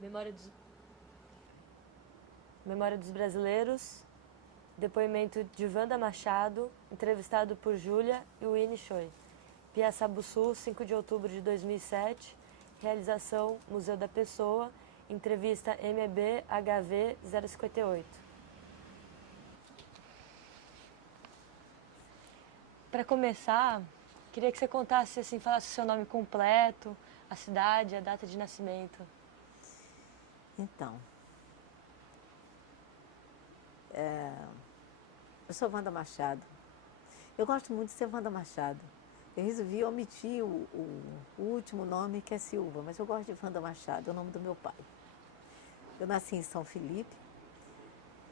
Memória dos Brasileiros, depoimento de Wanda Machado, entrevistado por Júlia e Winnie Choi. Piaçabuçu, 5 de outubro de 2007, realização Museu da Pessoa, entrevista MEB HV 058. Para começar, queria que você contasse, assim, falasse o seu nome completo, a cidade, a data de nascimento. Então, eu sou Wanda Machado. Eu gosto muito de ser Wanda Machado. Eu resolvi omitir o último nome, que é Silva, mas eu gosto de Wanda Machado, é o nome do meu pai. Eu nasci em São Felipe,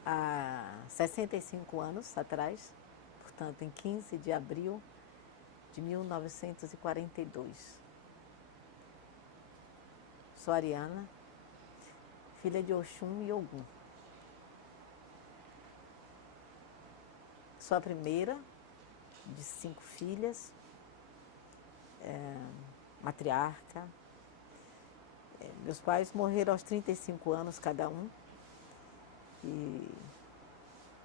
há 65 anos atrás, portanto, em 15 de abril de 1942. Sou ariana, filha de Oxum e Ogum. Sou a primeira de 5 filhas, matriarca. Meus pais morreram aos 35 anos cada um. E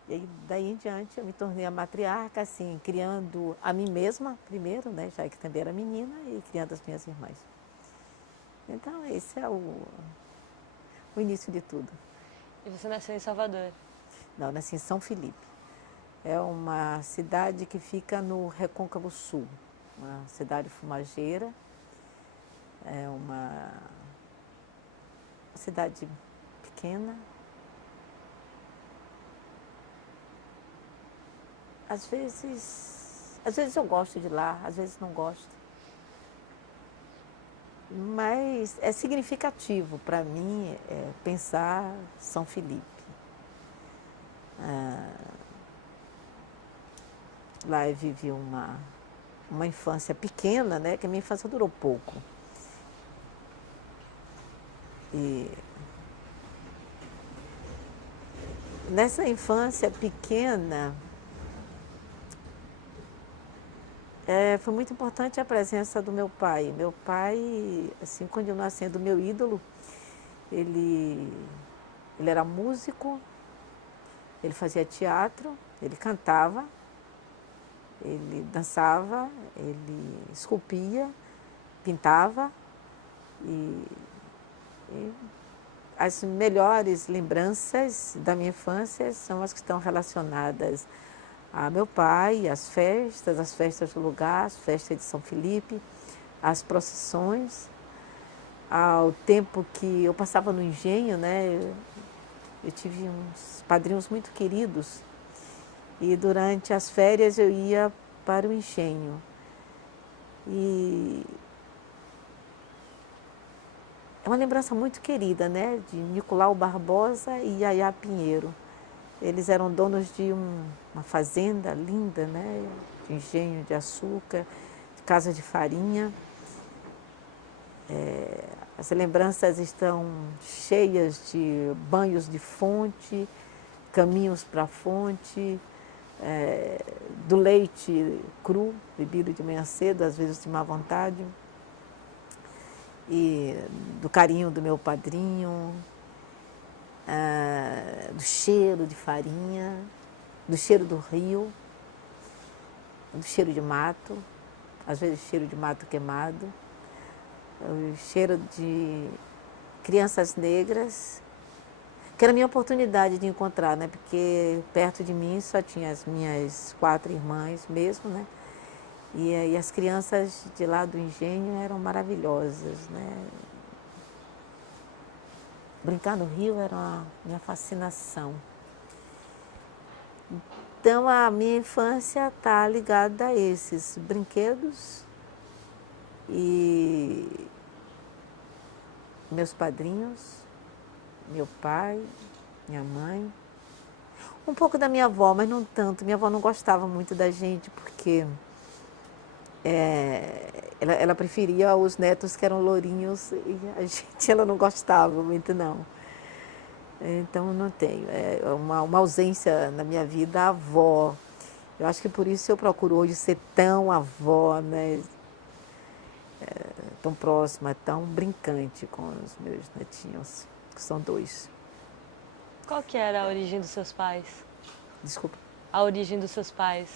aí, daí em diante, eu me tornei a matriarca, assim, criando a mim mesma primeiro, né, já que também era menina, e criando as minhas irmãs. Então, esse é o início de tudo. E você nasceu em Salvador? Não, eu nasci em São Felipe. É uma cidade que fica no Recôncavo Sul, uma cidade fumageira. É uma cidade pequena. Às vezes eu gosto de lá, às vezes não gosto. Mas é significativo para mim pensar São Felipe. Lá eu vivi uma infância pequena, né? Que a minha infância durou pouco. E nessa infância pequena, foi muito importante a presença do meu pai. Meu pai, assim, continua sendo meu ídolo. Ele era músico, ele fazia teatro, ele cantava, ele dançava, ele esculpia, pintava e as melhores lembranças da minha infância são as que estão relacionadas a meu pai, as festas do lugar, as festas de São Felipe, as procissões, ao tempo que eu passava no engenho, né? Eu tive uns padrinhos muito queridos e durante as férias eu ia para o engenho. E é uma lembrança muito querida, né? De Nicolau Barbosa e Yaya Pinheiro. Eles eram donos de uma fazenda linda, né? De engenho de açúcar, de casa de farinha. As lembranças estão cheias de banhos de fonte, caminhos para a fonte, do leite cru, bebido de manhã cedo, às vezes de má vontade, e do carinho do meu padrinho, do cheiro de farinha, do cheiro do rio, do cheiro de mato, às vezes cheiro de mato queimado, o cheiro de crianças negras, que era a minha oportunidade de encontrar, né? Porque perto de mim só tinha as minhas 4 irmãs mesmo, né? E as crianças de lá do engenho eram maravilhosas, né? Brincar no rio era uma minha fascinação. Então, a minha infância está ligada a esses brinquedos e meus padrinhos, meu pai, minha mãe. Um pouco da minha avó, mas não tanto. Minha avó não gostava muito da gente, porque ela preferia os netos que eram lourinhos e a gente, ela não gostava muito, não. Então, não tenho. É uma ausência na minha vida, a avó. Eu acho que por isso eu procuro hoje ser tão avó, né? Tão próxima, tão brincante com os meus netinhos. que são 2. Qual que era a origem dos seus pais? Desculpa. A origem dos seus pais?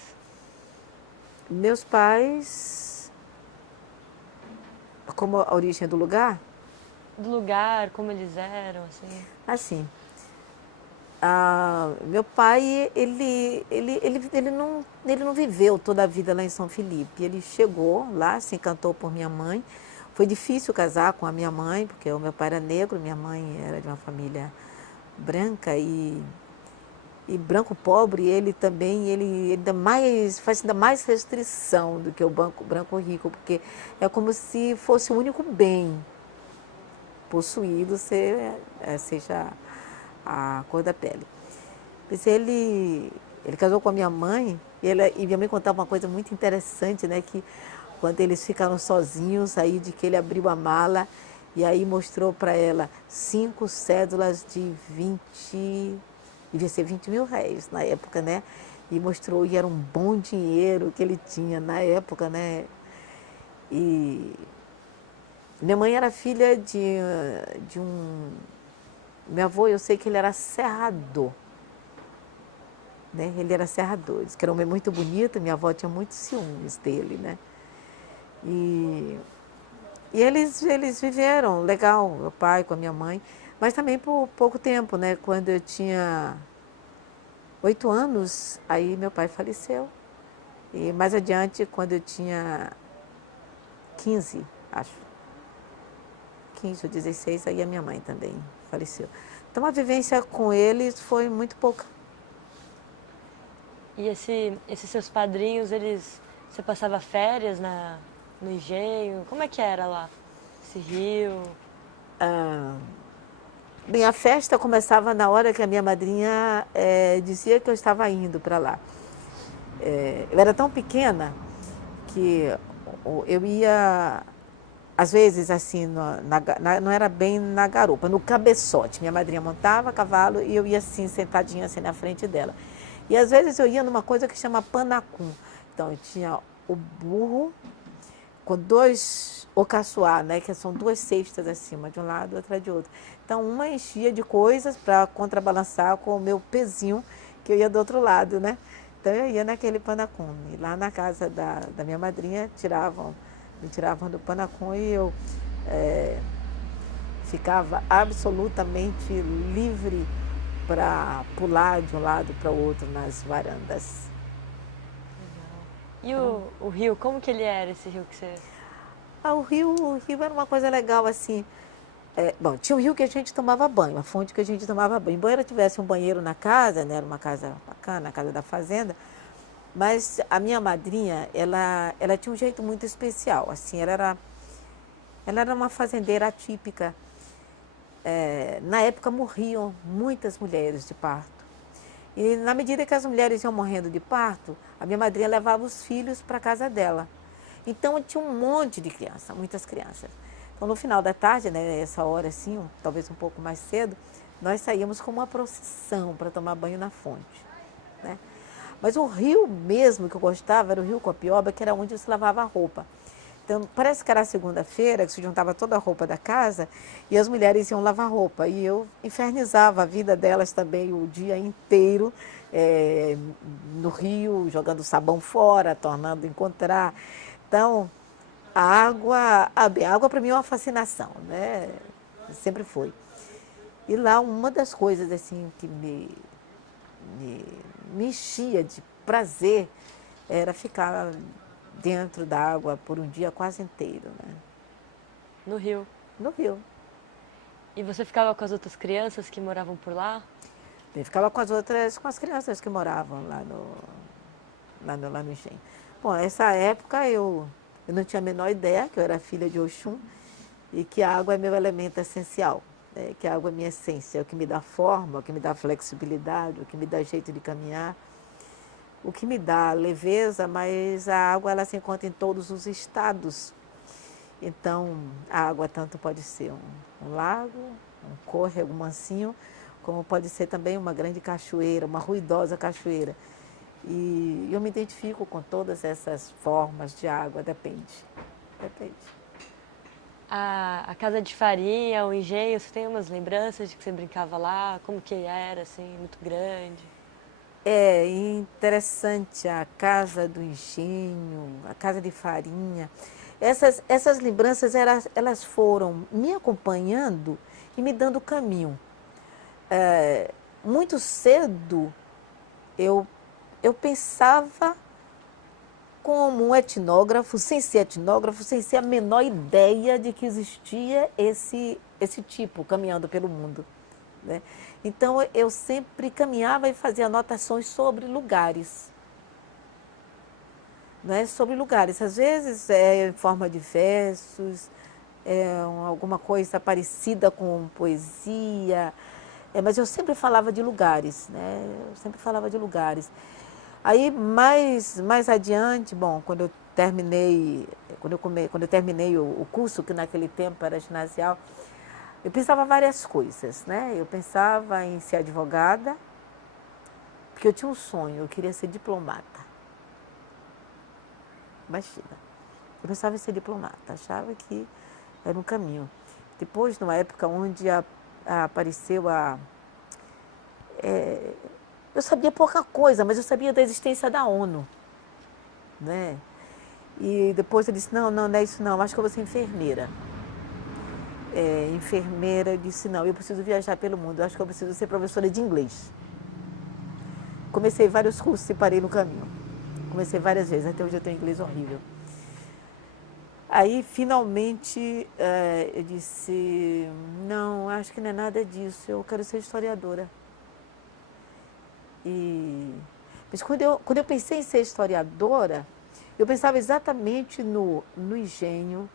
Meus pais, como a origem do lugar? Do lugar, como eles eram, assim? Assim, meu pai, ele não viveu toda a vida lá em São Felipe. Ele chegou lá, se encantou por minha mãe. Foi difícil casar com a minha mãe, porque o meu pai era negro, minha mãe era de uma família branca e branco pobre. Ele também, ele faz ainda mais restrição do que o branco rico, porque é como se fosse o único bem possuído seja a cor da pele. Mas ele casou com a minha mãe e minha mãe contava uma coisa muito interessante, né? Que quando eles ficaram sozinhos, aí de que ele abriu a mala e aí mostrou para ela 5 cédulas de 20, devia ser 20 mil réis na época, né? E mostrou, e era um bom dinheiro que ele tinha na época, né? E minha mãe era filha de um... Meu avô, eu sei que ele era serrador. Né? Ele era serrador. Diz que era um homem muito bonito, minha avó tinha muitos ciúmes dele, né? E eles viveram legal, meu pai com a minha mãe, mas também por pouco tempo, né? Quando eu tinha 8 anos, aí meu pai faleceu. E mais adiante, quando eu tinha 15, acho, 15 ou 16, aí a minha mãe também faleceu. Então a vivência com eles foi muito pouca. E esses seus padrinhos, você passava férias no engenho? Como é que era lá? Esse rio? Bem, a festa começava na hora que a minha madrinha dizia que eu estava indo para lá. Eu era tão pequena que eu ia, às vezes, assim, não era bem na garupa, no cabeçote. Minha madrinha montava a cavalo e eu ia assim, sentadinha assim na frente dela. E às vezes eu ia numa coisa que chama panacum. Então eu tinha o burro com 2 ocaçoá, né, que são 2 cestas acima, de um lado e outra de outro. Então uma enchia de coisas para contrabalançar com o meu pezinho, que eu ia do outro lado, né? Então eu ia naquele panacum. E lá na casa da minha madrinha me tiravam do panacum e eu ficava absolutamente livre para pular de um lado para o outro nas varandas. E o rio, como que ele era, esse rio que você... O rio era uma coisa legal, assim. Bom, tinha um rio que a gente tomava banho, uma fonte que a gente tomava banho. Embora tivesse um banheiro na casa, né, era uma casa bacana, a casa da fazenda, mas a minha madrinha, ela tinha um jeito muito especial, assim, ela era uma fazendeira atípica. Na época morriam muitas mulheres de parto. E na medida que as mulheres iam morrendo de parto, a minha madrinha levava os filhos para a casa dela. Então tinha um monte de crianças, muitas crianças. Então no final da tarde, né, essa hora assim, talvez um pouco mais cedo, nós saíamos com uma procissão para tomar banho na fonte, né? Mas o rio mesmo que eu gostava era o rio Copioba, que era onde se lavava a roupa. Então, parece que era segunda-feira, que se juntava toda a roupa da casa e as mulheres iam lavar roupa. E eu infernizava a vida delas também o dia inteiro no rio, jogando sabão fora, tornando encontrar. Então, a água para mim é uma fascinação, né? Sempre foi. E lá uma das coisas assim que me enchia de prazer era ficar dentro da água por um dia quase inteiro, né? No rio? No rio. E você ficava com as outras crianças que moravam por lá? Eu ficava com as crianças que moravam lá no engenho. Bom, nessa época eu não tinha a menor ideia que eu era filha de Oxum e que a água é meu elemento essencial, né? Que a água é minha essência, é o que me dá forma, o que me dá flexibilidade, o que me dá jeito de caminhar, o que me dá leveza, mas a água ela se encontra em todos os estados. Então, a água tanto pode ser um lago, um córrego, um mansinho, como pode ser também uma grande cachoeira, uma ruidosa cachoeira. E eu me identifico com todas essas formas de água, depende. A casa de farinha, o engenho, você tem umas lembranças de que você brincava lá? Como que era, assim, muito grande? É interessante a casa do engenho, a casa de farinha. Essas lembranças elas foram me acompanhando e me dando caminho. Muito cedo eu, eu pensava como um etnógrafo, sem ser a menor ideia de que existia esse tipo caminhando pelo mundo. Né? Então eu sempre caminhava e fazia anotações sobre lugares. Né? Sobre lugares, às vezes em forma de versos, alguma coisa parecida com poesia, mas eu sempre falava de lugares, né? Eu sempre falava de lugares. Aí mais adiante, bom, quando eu terminei o curso, que naquele tempo era ginasial, eu pensava várias coisas, né? Eu pensava em ser advogada, porque eu tinha um sonho, eu queria ser diplomata. Imagina. Eu pensava em ser diplomata, achava que era um caminho. Depois, numa época onde apareceu eu sabia pouca coisa, mas eu sabia da existência da ONU. Né? E depois eu disse, não é isso não, acho que eu vou ser enfermeira. Enfermeira, eu disse, não, eu preciso viajar pelo mundo, eu acho que eu preciso ser professora de inglês. Comecei vários cursos e parei no caminho. Comecei várias vezes, até hoje eu tenho inglês horrível. Aí, finalmente, eu disse, não, acho que não é nada disso, eu quero ser historiadora. Mas quando eu pensei em ser historiadora, eu pensava exatamente no engenho,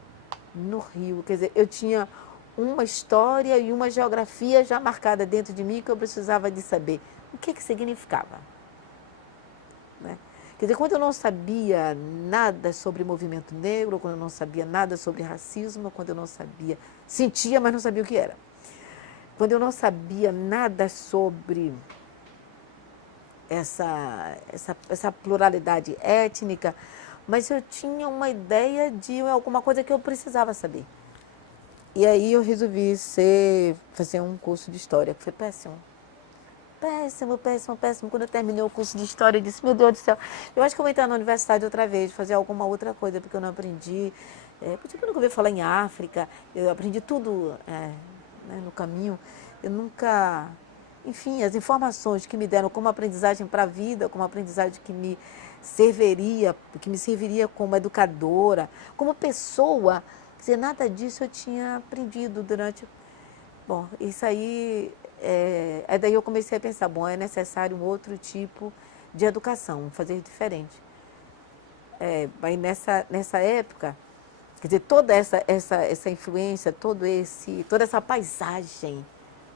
no Rio. Quer dizer, eu tinha uma história e uma geografia já marcada dentro de mim que eu precisava de saber o que significava. Né? Quer dizer, quando eu não sabia nada sobre movimento negro, quando eu não sabia nada sobre racismo, quando eu não sabia, sentia, mas não sabia o que era. Quando eu não sabia nada sobre essa pluralidade étnica, mas eu tinha uma ideia de alguma coisa que eu precisava saber. E aí eu resolvi fazer um curso de história, que foi péssimo. Péssimo, péssimo, péssimo. Quando eu terminei o curso de história, eu disse, meu Deus do céu, eu acho que eu vou entrar na universidade outra vez, fazer alguma outra coisa, porque eu não aprendi. Porque eu nunca ouvi falar em África, eu aprendi tudo né, no caminho. Eu nunca... Enfim, as informações que me deram como aprendizagem para a vida, como aprendizagem que me serviria como educadora, como pessoa, quer dizer, nada disso eu tinha aprendido durante... Bom, isso aí, daí eu comecei a pensar, bom, é necessário um outro tipo de educação, fazer diferente. Aí nessa época, quer dizer, toda essa influência, toda essa paisagem,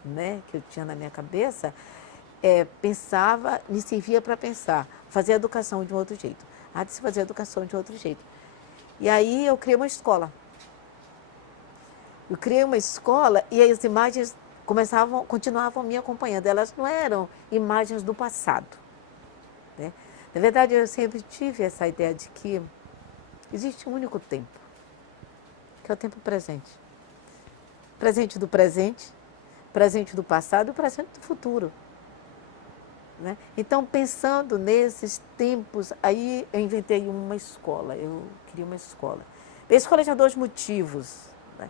né, que eu tinha na minha cabeça, me servia para pensar, fazer a educação de um outro jeito. Há de se fazer a educação de outro jeito. E aí eu criei uma escola. Eu criei uma escola e as imagens continuavam me acompanhando. Elas não eram imagens do passado. Né? Na verdade, eu sempre tive essa ideia de que existe um único tempo, que é o tempo presente. Presente do passado e presente do futuro. Né? Então, pensando nesses tempos, aí eu inventei uma escola, eu queria uma escola. A escola tinha dois motivos. Né?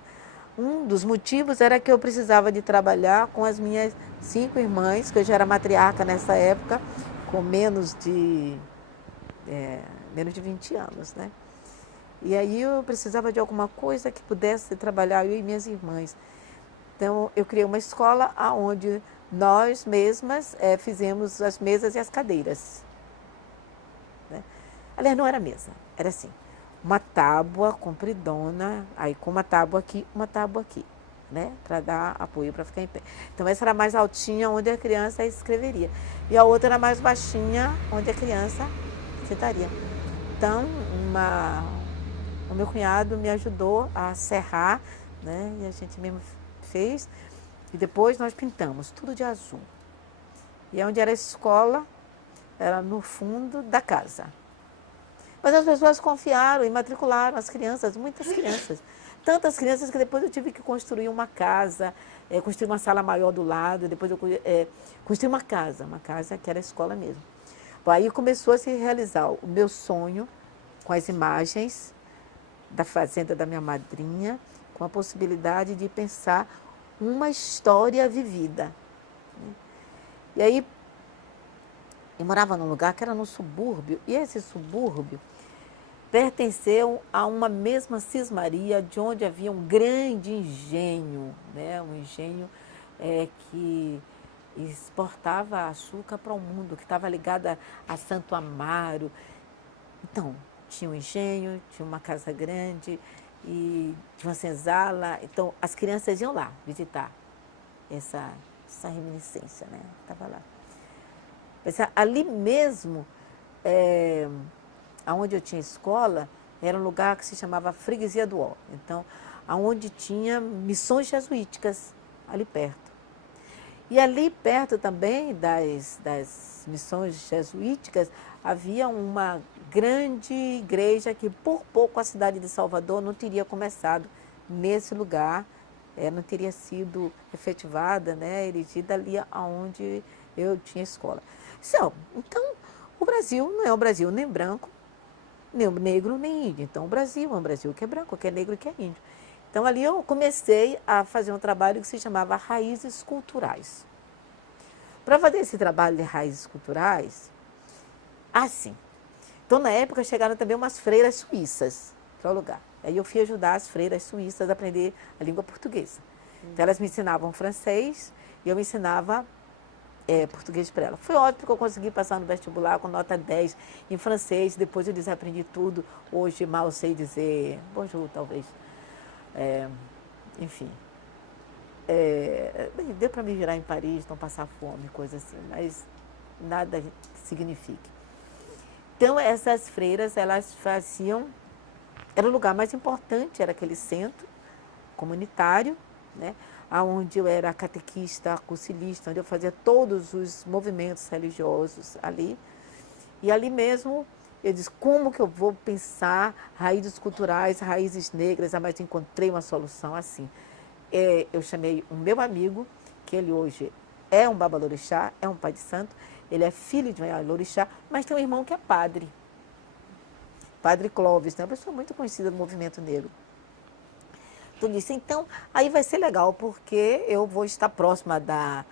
Um dos motivos era que eu precisava de trabalhar com as minhas 5 irmãs, que eu já era matriarca nessa época, com menos de 20 anos. Né? E aí eu precisava de alguma coisa que pudesse trabalhar eu e minhas irmãs. Então, eu criei uma escola onde nós mesmas fizemos as mesas e as cadeiras. Né? Aliás, não era mesa, era assim, uma tábua compridona, aí com uma tábua aqui, né? Para dar apoio, para ficar em pé. Então, essa era mais altinha, onde a criança escreveria. E a outra era mais baixinha, onde a criança sentaria. Então, o meu cunhado me ajudou a serrar, né? E a gente mesmo fez. E depois nós pintamos tudo de azul. E onde era a escola, era no fundo da casa. Mas as pessoas confiaram e matricularam as crianças, muitas crianças. Tantas crianças que depois eu tive que construir uma casa, construir uma sala maior do lado, depois eu construí uma casa que era a escola mesmo. Bom, aí começou a se realizar o meu sonho com as imagens da fazenda da minha madrinha, com a possibilidade de pensar uma história vivida. E aí, eu morava num lugar que era no subúrbio, e esse subúrbio pertenceu a uma mesma cismaria de onde havia um grande engenho, né? Um engenho que exportava açúcar para o mundo, que estava ligado a Santo Amaro. Então, tinha um engenho, tinha uma casa grande, e tinha uma senzala. Então, as crianças iam lá visitar essa reminiscência, né? Estava lá. Mas ali mesmo, aonde eu tinha escola, era um lugar que se chamava Freguesia do Ó. Então, aonde tinha missões jesuíticas, ali perto. E ali perto também das missões jesuíticas, havia uma grande igreja que, por pouco, a cidade de Salvador não teria começado nesse lugar, não teria sido efetivada, né, erigida ali onde eu tinha escola. Então, o Brasil não é um Brasil nem branco, nem negro, nem índio. Então, o Brasil é um Brasil que é branco, que é negro e que é índio. Então, ali eu comecei a fazer um trabalho que se chamava Raízes Culturais. Para fazer esse trabalho de raízes culturais, então, na época, chegaram também umas freiras suíças para o lugar. Aí eu fui ajudar as freiras suíças a aprender a língua portuguesa. Então, elas me ensinavam francês e eu me ensinava português para elas. Foi ótimo que eu consegui passar no vestibular com nota 10 em francês. Depois eu desaprendi tudo. Hoje mal sei dizer bonjour, talvez. Enfim. Deu para me virar em Paris, não passar fome, coisa assim, mas nada signifique. Então, essas freiras, elas faziam... Era o lugar mais importante, era aquele centro comunitário, né? Onde eu era catequista, concilista, onde eu fazia todos os movimentos religiosos ali. E ali mesmo, eu disse, como que eu vou pensar raízes culturais, raízes negras? Mas encontrei uma solução assim. Eu chamei um meu amigo, que ele hoje é um babalorixá, é um pai de santo, ele é filho de um lorixá, mas tem um irmão que é padre. Padre Clóvis, né? Uma pessoa muito conhecida no movimento negro. Então, disse, então, aí vai ser legal, porque eu vou estar próxima da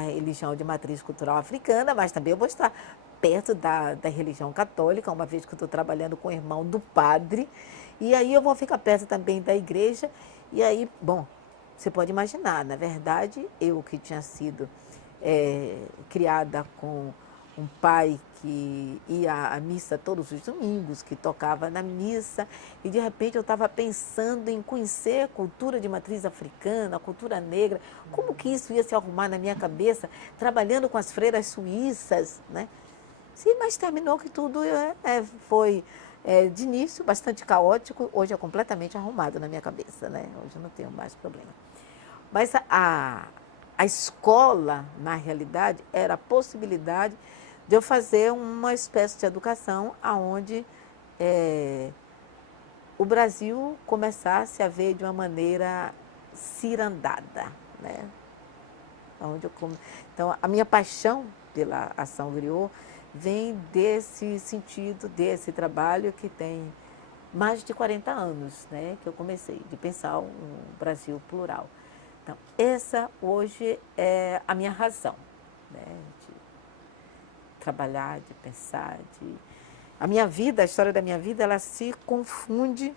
religião de matriz cultural africana, mas também eu vou estar perto da religião católica, uma vez que eu estou trabalhando com o irmão do padre, e aí eu vou ficar perto também da igreja, e aí, bom, você pode imaginar, na verdade, eu que tinha sido criada com um pai que ia à missa todos os domingos, que tocava na missa, e de repente eu estava pensando em conhecer a cultura de matriz africana, a cultura negra, como que isso ia se arrumar na minha cabeça, trabalhando com as freiras suíças, né? Sim, mas terminou que tudo foi, de início, bastante caótico, hoje é completamente arrumado na minha cabeça, né? Hoje eu não tenho mais problema. Mas a escola, na realidade, era a possibilidade de eu fazer uma espécie de educação onde o Brasil começasse a ver de uma maneira cirandada, né? Então, a minha paixão pela ação griot vem desse sentido, desse trabalho que tem mais de 40 anos, né, que eu comecei, de pensar um Brasil plural. Então, essa hoje é a minha razão, né, de trabalhar, de pensar, a minha vida, a história da minha vida, ela se confunde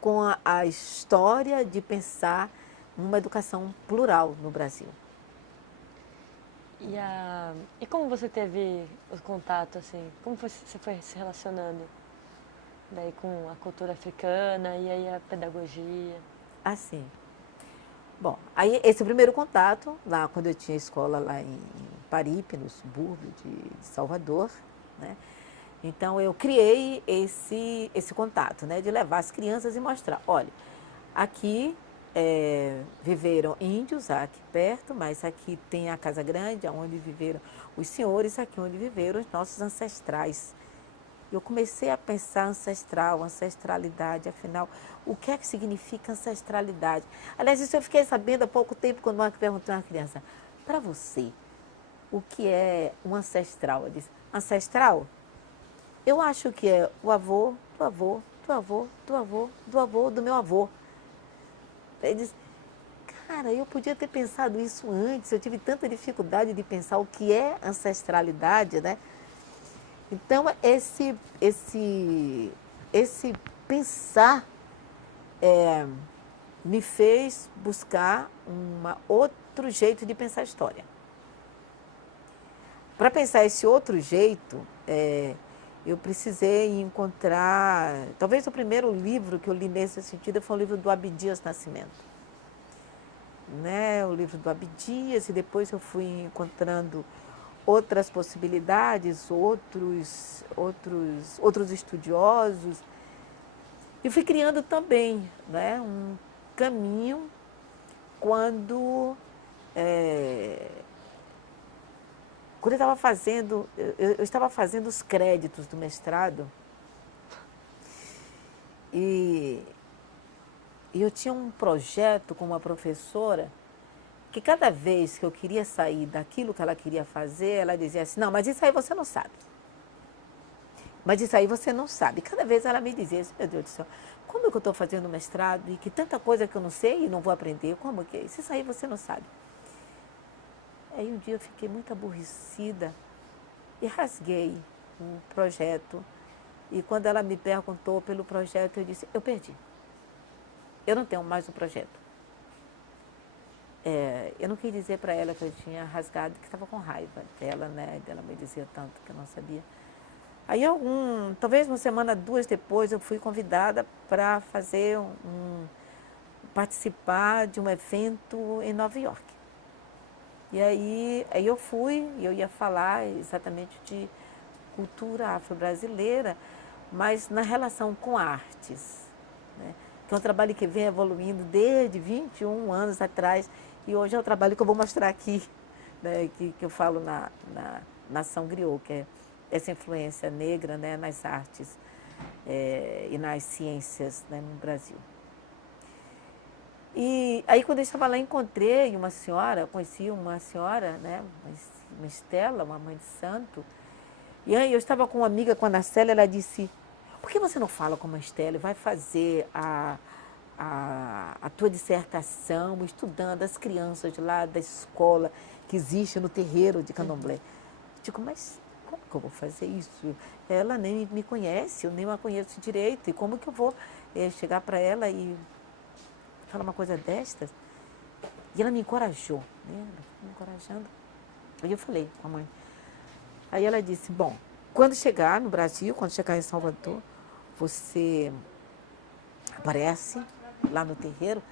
com a história de pensar uma educação plural no Brasil. E como você teve o contato, assim? Como você foi se relacionando daí com a cultura africana e aí a pedagogia? Assim. Bom, aí esse primeiro contato, lá quando eu tinha escola lá em Paripe, no subúrbio de Salvador, né? Então eu criei esse contato, né? De levar as crianças e mostrar, olha, aqui viveram índios aqui perto, mas aqui tem a Casa Grande, onde viveram os senhores, aqui onde viveram os nossos ancestrais, Eu comecei a pensar ancestral, ancestralidade, afinal, o que é que significa ancestralidade? Aliás, isso eu fiquei sabendo há pouco tempo, quando eu perguntei a uma criança, para você, o que é um ancestral? Eu disse, ancestral? Eu acho que é o avô, do avô, do avô, do avô, do avô, do meu avô. Ele disse, cara, eu podia ter pensado isso antes, eu tive tanta dificuldade de pensar o que é ancestralidade, né? Então, esse pensar me fez buscar outro jeito de pensar a história. Para pensar esse outro jeito, eu precisei encontrar... Talvez o primeiro livro que eu li nesse sentido foi o livro do Abdias Nascimento. Né? O livro do Abdias, e depois eu fui encontrando outras possibilidades, outros estudiosos. E fui criando também, né, um caminho quando eu estava fazendo os créditos do mestrado e eu tinha um projeto com uma professora que cada vez que eu queria sair daquilo que ela queria fazer, ela dizia assim, não, mas isso aí você não sabe. Mas isso aí você não sabe. Cada vez ela me dizia assim, meu Deus do céu, como é que eu estou fazendo mestrado e que tanta coisa que eu não sei e não vou aprender, como que é isso? Isso aí você não sabe. Aí um dia eu fiquei muito aborrecida e rasguei o projeto. E quando ela me perguntou pelo projeto, eu disse, eu perdi. Eu não tenho mais o projeto. Eu não quis dizer para ela que eu tinha rasgado, que estava com raiva dela, né? Dela me dizer tanto que eu não sabia. Aí talvez uma semana, duas depois, eu fui convidada para participar de um evento em Nova York. E aí eu fui, e eu ia falar exatamente de cultura afro-brasileira, mas na relação com artes, né? Que é um trabalho que vem evoluindo desde 21 anos atrás, e hoje é o trabalho que eu vou mostrar aqui, né? que eu falo na Nação Griot, que é essa influência negra, né? Nas artes e nas ciências, né? No Brasil. E aí quando eu estava lá, encontrei uma senhora, conheci uma senhora, né? Uma Estela, uma mãe de santo, e aí eu estava com uma amiga, com a Nacélia, ela disse, por que você não fala com a Estela e vai fazer a tua dissertação estudando as crianças lá da escola que existe no terreiro de Candomblé? Eu digo, mas como que eu vou fazer isso? Ela nem me conhece, eu nem a conheço direito, e como que eu vou chegar para ela e falar uma coisa destas? E ela me encorajou, né? Me encorajando. Aí eu falei com a mãe. Aí ela disse, bom, quando chegar no Brasil, quando chegar em Salvador, você aparece lá no terreiro,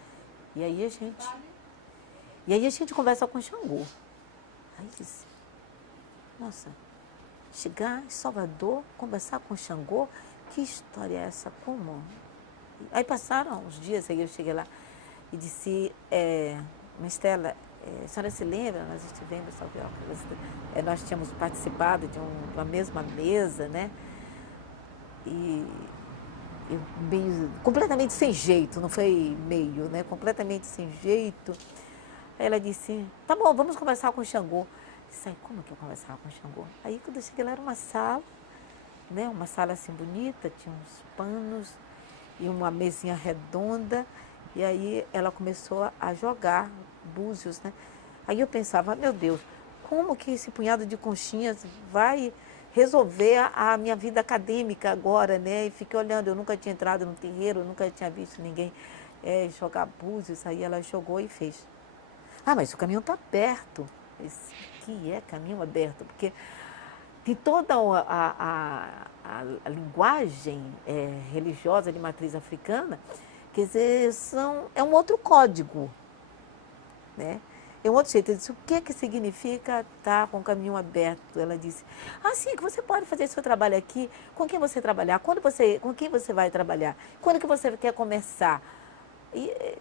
e aí a gente conversa com o Xangô. Aí disse, nossa, chegar em Salvador, conversar com o Xangô, que história é essa? Como? Aí passaram uns dias, aí eu cheguei lá e disse, mas Estela, a senhora se lembra? Nós estivemos em Salvador, nós tínhamos participado de uma mesma mesa, né? E eu meio, completamente sem jeito, não foi meio, né? Completamente sem jeito. Aí ela disse, tá bom, vamos conversar com o Xangô. Eu disse, como que eu conversava com o Xangô? Aí quando eu cheguei lá era uma sala, né? Uma sala assim bonita, tinha uns panos e uma mesinha redonda. E aí ela começou a jogar búzios, né? Aí eu pensava, meu Deus, como que esse punhado de conchinhas vai resolver a minha vida acadêmica agora, né? E fiquei olhando, eu nunca tinha entrado no terreiro, eu nunca tinha visto ninguém jogar búzios. Aí ela jogou e fez. Ah, mas o caminho está aberto. Esse que é caminho aberto, porque tem toda a linguagem religiosa de matriz africana, quer dizer, é um outro código, né? É um outro jeito. Eu disse, o que significa estar com o caminho aberto? Ela disse, sim, que você pode fazer seu trabalho aqui, com quem você trabalhar, com quem você vai trabalhar, quando que você quer começar. E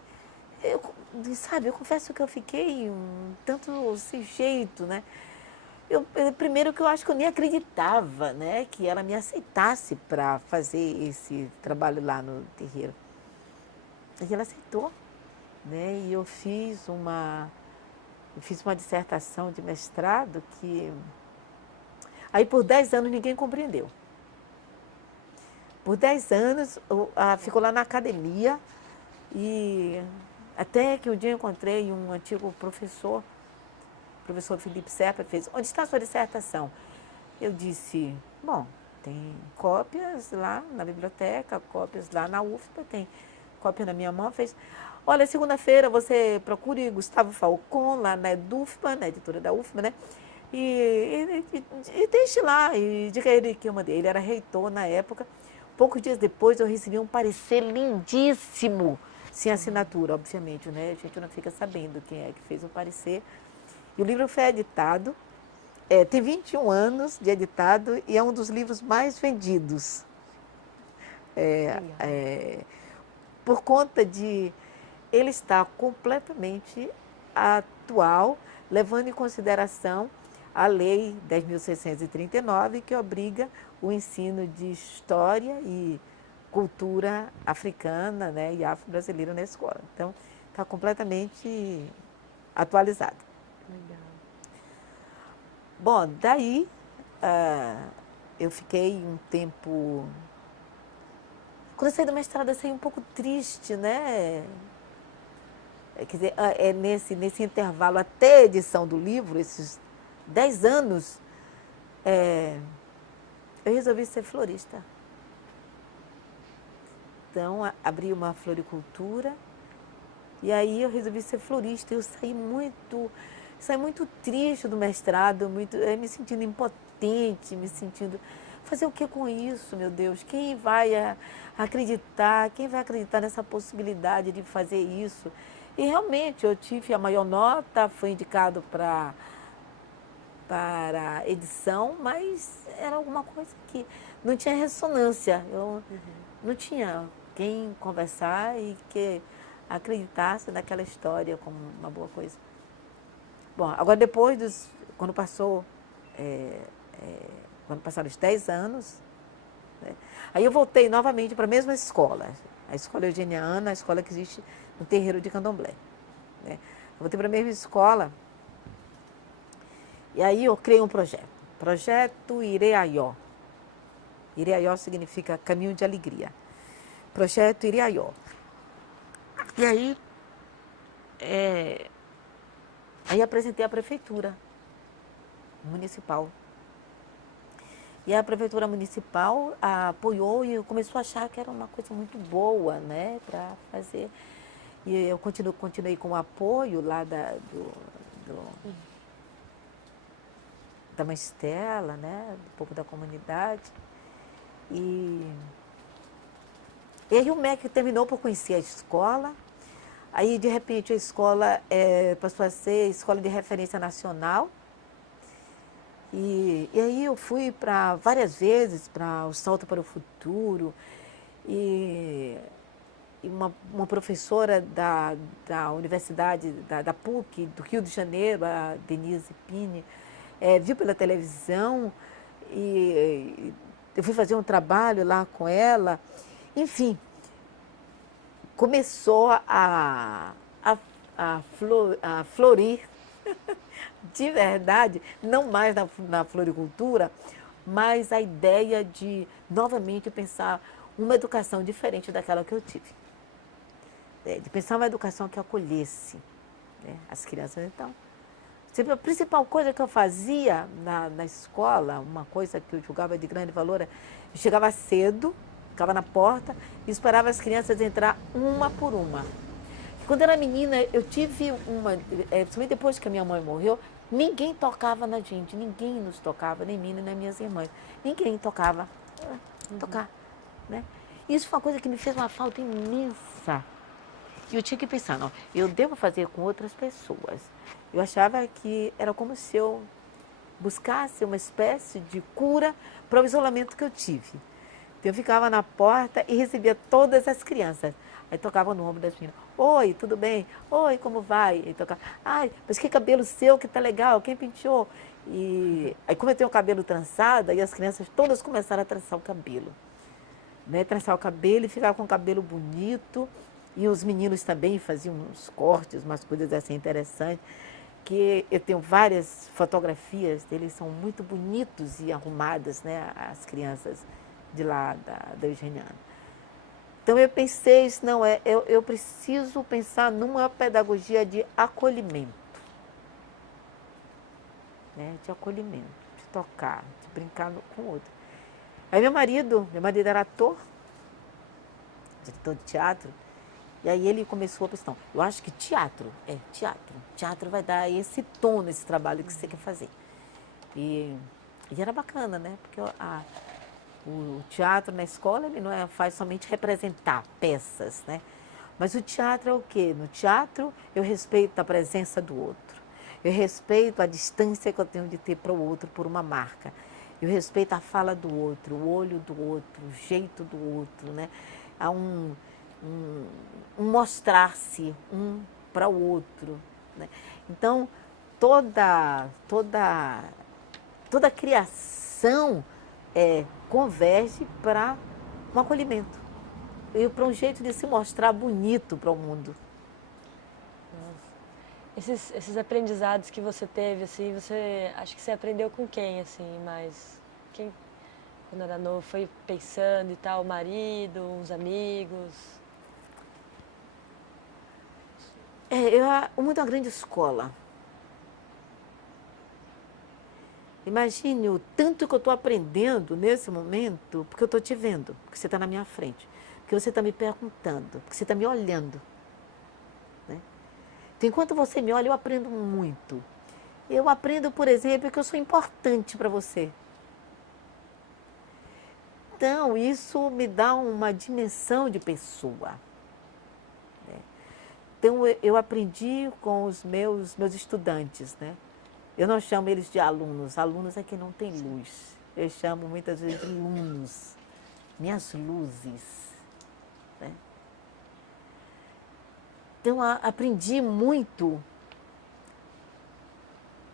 eu confesso que eu fiquei um tanto sem jeito, né? Primeiro que eu acho que eu nem acreditava, né, que ela me aceitasse para fazer esse trabalho lá no terreiro. E ela aceitou, né, e eu fiz uma dissertação de mestrado que... Aí por 10 anos ninguém compreendeu. Por 10 anos ficou lá na academia e até que um dia eu encontrei um antigo professor, o professor Felipe Serpa, fez: onde está a sua dissertação? Eu disse: bom, tem cópias lá na biblioteca, cópias lá na UFBA, tem cópia na minha mão. Fez: olha, segunda-feira você procure Gustavo Falcon lá na EDUFBA, na editora da UFBA, né? E deixe lá, e diga a ele que eu mandei. Ele era reitor na época. Poucos dias depois eu recebi um parecer lindíssimo, sem assinatura, obviamente, né? A gente não fica sabendo quem é que fez o parecer. E o livro foi editado, tem 21 anos de editado e é um dos livros mais vendidos. Por conta de ele estar completamente atual, levando em consideração a Lei 10.639, que obriga o ensino de história e cultura africana, né, e afro-brasileira na escola. Então, está completamente atualizado. Legal. Bom, daí eu fiquei um tempo... Quando eu saí do mestrado, eu saí um pouco triste, né? Quer dizer, nesse intervalo até a edição do livro, esses 10 anos, eu resolvi ser florista. Então, abri uma floricultura e aí eu resolvi ser florista. Eu saí muito triste do mestrado, me sentindo impotente, me sentindo... Fazer o que com isso, meu Deus? Quem vai acreditar? Quem vai acreditar nessa possibilidade de fazer isso? E realmente eu tive a maior nota, fui indicado para edição, mas era alguma coisa que não tinha ressonância. Eu não tinha quem conversar e que acreditasse naquela história como uma boa coisa. Bom, agora depois quando passaram os 10 anos, né, aí eu voltei novamente para a mesma escola, a escola eugeniana, a escola que existe no terreiro de Candomblé. Né. Eu voltei para a mesma escola e aí eu criei um projeto Ireaió. Ireaió significa caminho de alegria. Projeto Ireaió. E aí, apresentei à prefeitura municipal. E a prefeitura municipal apoiou e começou a achar que era uma coisa muito boa, né, para fazer. E eu continuei com o apoio lá da Mãe Estela, né, do povo da comunidade. E aí o MEC terminou por conhecer a escola. Aí, de repente, a escola passou a ser escola de referência nacional. E aí eu fui várias vezes para o Salto para o Futuro. E uma professora da Universidade, da PUC, do Rio de Janeiro, a Denise Pini, viu pela televisão e eu fui fazer um trabalho lá com ela. Enfim, começou a florir de verdade, não mais na floricultura, mas a ideia de novamente pensar uma educação diferente daquela que eu tive. De pensar uma educação que acolhesse, né, as crianças. Então, sempre a principal coisa que eu fazia na escola, uma coisa que eu julgava de grande valor, eu chegava cedo, ficava na porta e esperava as crianças entrar uma por uma. Quando eu era menina, eu tive principalmente depois que a minha mãe morreu, ninguém tocava na gente, ninguém nos tocava, nem mim, nem minhas irmãs. Ninguém tocava, tocar, né? Isso foi uma coisa que me fez uma falta imensa. E eu tinha que pensar, não, eu devo fazer com outras pessoas. Eu achava que era como se eu buscasse uma espécie de cura para o isolamento que eu tive. Então, eu ficava na porta e recebia todas as crianças. Aí tocava no ombro das meninas. Oi, tudo bem? Oi, como vai? E tocava. Ai, mas que cabelo seu que tá legal, quem penteou? E aí, como eu tenho o cabelo trançado, aí as crianças todas começaram a trançar o cabelo. Né? Trançar o cabelo e ficar com o cabelo bonito. E os meninos também faziam uns cortes, umas coisas assim interessantes. Que eu tenho várias fotografias deles, são muito bonitos e arrumadas, né? As crianças de lá da Eugeniana. Então eu pensei, não, eu preciso pensar numa pedagogia de acolhimento. Né? De acolhimento, de tocar, de brincar com o outro. Aí meu marido era ator, diretor de teatro, e aí ele começou a pensar, eu acho que teatro vai dar esse tom nesse trabalho que você quer fazer. E era bacana, né? Porque o teatro na escola, ele não faz somente representar peças, né? Mas o teatro é o quê? No teatro eu respeito a presença do outro. Eu respeito a distância que eu tenho de ter para o outro por uma marca. Eu respeito a fala do outro, o olho do outro, o jeito do outro, né? Há um mostrar-se um para o outro, né? Então, toda criação converge para um acolhimento e para um jeito de se mostrar bonito para o mundo. Esses aprendizados que você teve, assim, você acha que você aprendeu com quem, assim, mais? Quem, quando era novo, foi pensando e tal, o marido, os amigos? O mundo é uma grande escola. Imagine o tanto que eu estou aprendendo nesse momento, porque eu estou te vendo, porque você está na minha frente, porque você está me perguntando, porque você está me olhando. Né? Então, enquanto você me olha, eu aprendo muito. Eu aprendo, por exemplo, que eu sou importante para você. Então, isso me dá uma dimensão de pessoa. Né? Então, eu aprendi com os meus estudantes, né? Eu não chamo eles de alunos. Alunos é que não tem luz. Eu chamo muitas vezes de lunos. Minhas luzes. Né? Então, aprendi muito.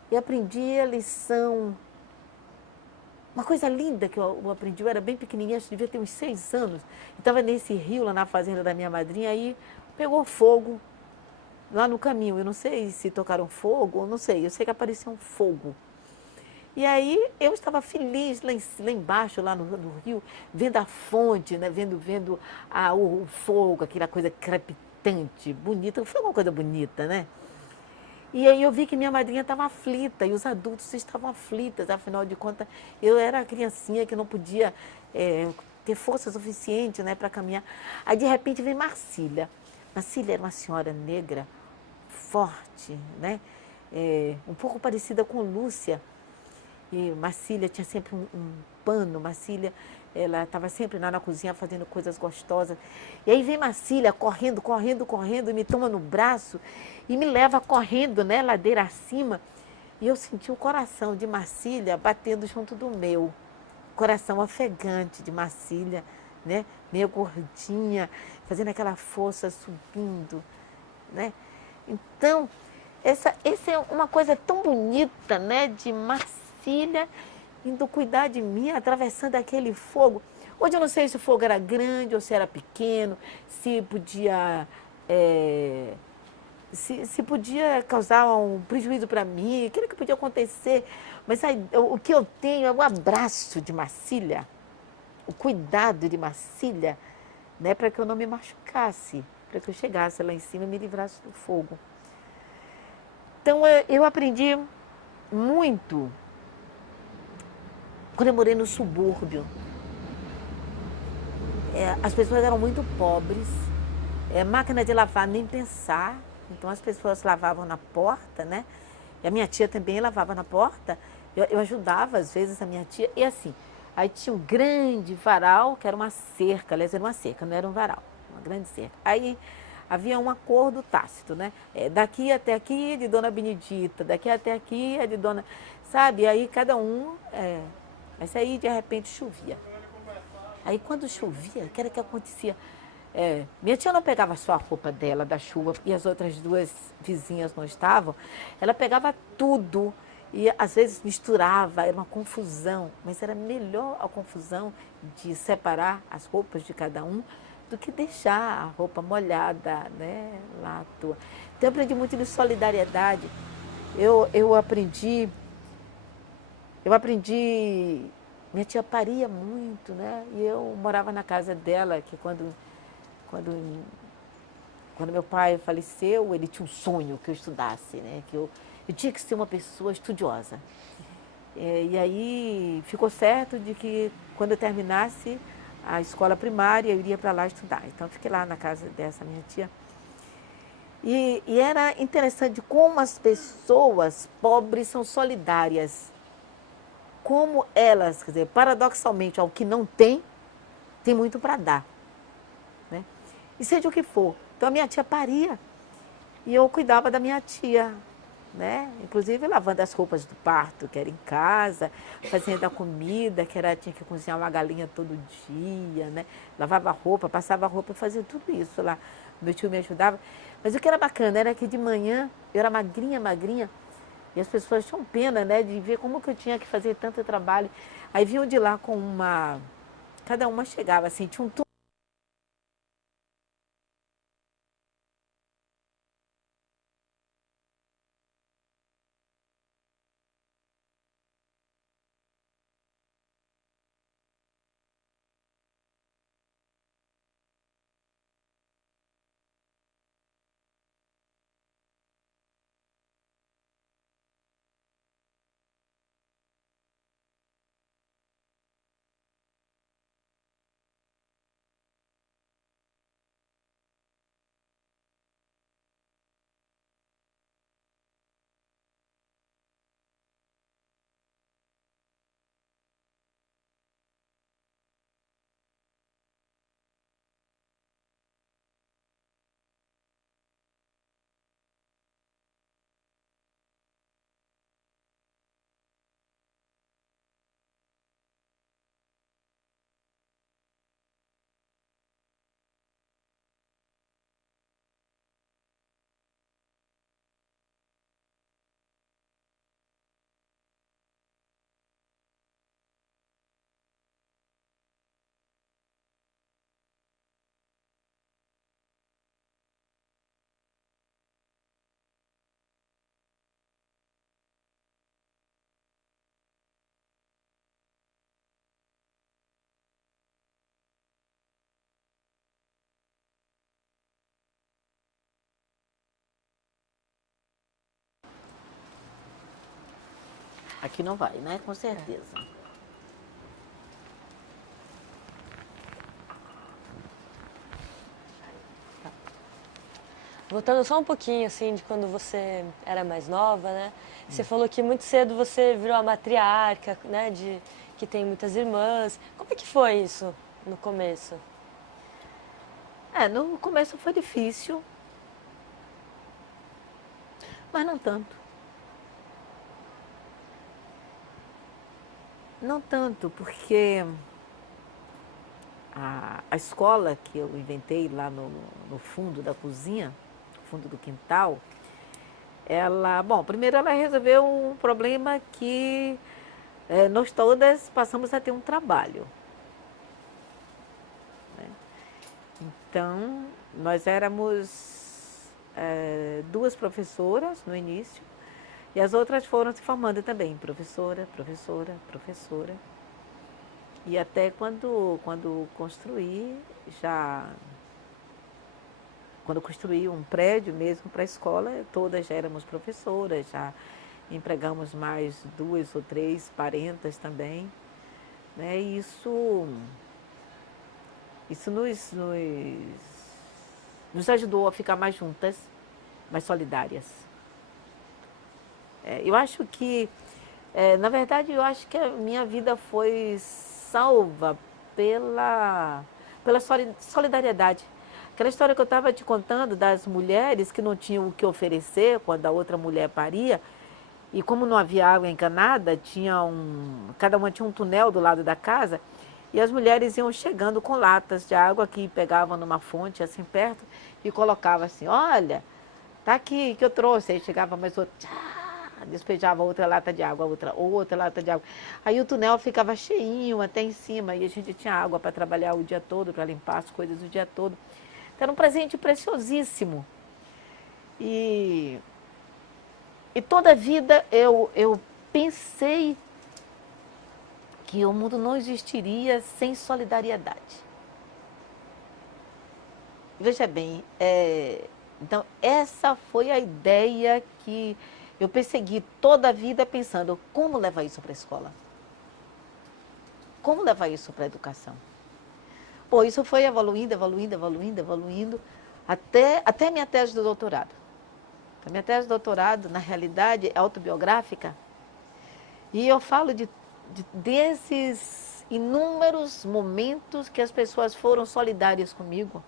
E aprendi a lição. Uma coisa linda que eu aprendi, eu era bem pequenininha, acho que devia ter uns 6 anos. Estava nesse rio lá na fazenda da minha madrinha, aí pegou fogo lá no caminho. Eu não sei se tocaram fogo, não sei. Eu sei que apareceu um fogo. E aí eu estava feliz lá embaixo, lá no rio, vendo a fonte, né? vendo o fogo, aquela coisa crepitante, bonita. Foi uma coisa bonita, né? E aí eu vi que minha madrinha estava aflita e os adultos estavam aflitos. Afinal de contas, eu era a criancinha que não podia ter força suficiente, né, para caminhar. Aí de repente vem Marcília. Marcília era uma senhora negra, forte, né? Um pouco parecida com Lúcia. E Marcília tinha sempre um pano, Marcília, ela estava sempre lá na cozinha fazendo coisas gostosas. E aí vem Marcília correndo, e me toma no braço e me leva correndo, né, ladeira acima. E eu senti o coração de Marcília batendo junto do meu. Coração ofegante de Marcília, né, meio gordinha, fazendo aquela força subindo, né. Então, essa é uma coisa tão bonita, né, de Marcília indo cuidar de mim, atravessando aquele fogo. Hoje eu não sei se o fogo era grande ou se era pequeno, se podia, se podia causar um prejuízo para mim, aquilo que podia acontecer. Mas aí, o que eu tenho é o abraço de Marcília, o cuidado de Marcília, né, para que eu não me machucasse, para que eu chegasse lá em cima e me livrasse do fogo. Então, eu aprendi muito quando eu morei no subúrbio. As pessoas eram muito pobres, máquina de lavar nem pensar, então as pessoas lavavam na porta, né? E a minha tia também lavava na porta, eu ajudava às vezes a minha tia, e assim, aí tinha um grande varal, que era uma cerca, aliás, era uma cerca, não era um varal, uma grande cerca. Aí havia um acordo tácito, né? Daqui até aqui é de Dona Benedita, daqui até aqui é de Dona... Sabe? E aí cada um... Mas aí de repente chovia. Aí quando chovia, o que era que acontecia? Minha tia não pegava só a roupa dela da chuva e as outras duas vizinhas não estavam. Ela pegava tudo E às vezes misturava, era uma confusão, mas era melhor a confusão de separar as roupas de cada um do que deixar a roupa molhada, né, lá à toa. Então eu aprendi muito de solidariedade. Eu aprendi, minha tia paria muito, né? E eu morava na casa dela, que quando, quando meu pai faleceu, ele tinha um sonho que eu estudasse, né? Eu tinha que ser uma pessoa estudiosa. E aí ficou certo de que quando eu terminasse a escola primária, eu iria para lá estudar. Então eu fiquei lá na casa dessa minha tia. E era interessante como as pessoas pobres são solidárias. Como elas, quer dizer, paradoxalmente, ao que não tem, tem muito para dar. Né? E seja o que for. Então a minha tia paria e eu cuidava da minha tia. Né? Inclusive lavando as roupas do parto, que era em casa, fazendo a comida, tinha que cozinhar uma galinha todo dia, né? Lavava a roupa, passava a roupa, fazia tudo isso lá. Meu tio me ajudava. Mas o que era bacana era que de manhã eu era magrinha, magrinha, e as pessoas tinham pena, né, de ver como que eu tinha que fazer tanto trabalho. Aí vinham de lá com cada uma chegava assim, tinha um Aqui não vai, né? Com certeza. Voltando só um pouquinho, assim, de quando você era mais nova, né? Você falou que muito cedo você virou a matriarca, né? Que tem muitas irmãs. Como é que foi isso no começo? No começo foi difícil, mas não tanto. Não tanto, porque a escola que eu inventei lá no fundo da cozinha, fundo do quintal, primeiro ela resolveu um problema que nós todas passamos a ter um trabalho. Né? Então, nós éramos duas professoras no início, e as outras foram se formando também, professora, professora, professora. E até quando construí um prédio mesmo para a escola, todas já éramos professoras, já empregamos mais 2 ou 3 parentas também. Né? E isso nos ajudou a ficar mais juntas, mais solidárias. Eu acho que, na verdade, eu acho que a minha vida foi salva pela solidariedade. Aquela história que eu estava te contando das mulheres que não tinham o que oferecer quando a outra mulher paria, e como não havia água encanada, cada uma tinha um túnel do lado da casa, e as mulheres iam chegando com latas de água que pegavam numa fonte assim perto e colocavam assim, olha, tá aqui que eu trouxe. Aí chegava mais outra, despejava outra lata de água, outra lata de água. Aí o túnel ficava cheinho até em cima e a gente tinha água para trabalhar o dia todo, para limpar as coisas o dia todo. Então era um presente preciosíssimo. E toda a vida eu pensei que o mundo não existiria sem solidariedade. Veja bem, então essa foi a ideia que eu persegui toda a vida pensando, como levar isso para a escola? Como levar isso para a educação? Pô, isso foi evoluindo, até a minha tese do doutorado. A minha tese de doutorado, na realidade, é autobiográfica. E eu falo desses inúmeros momentos que as pessoas foram solidárias comigo.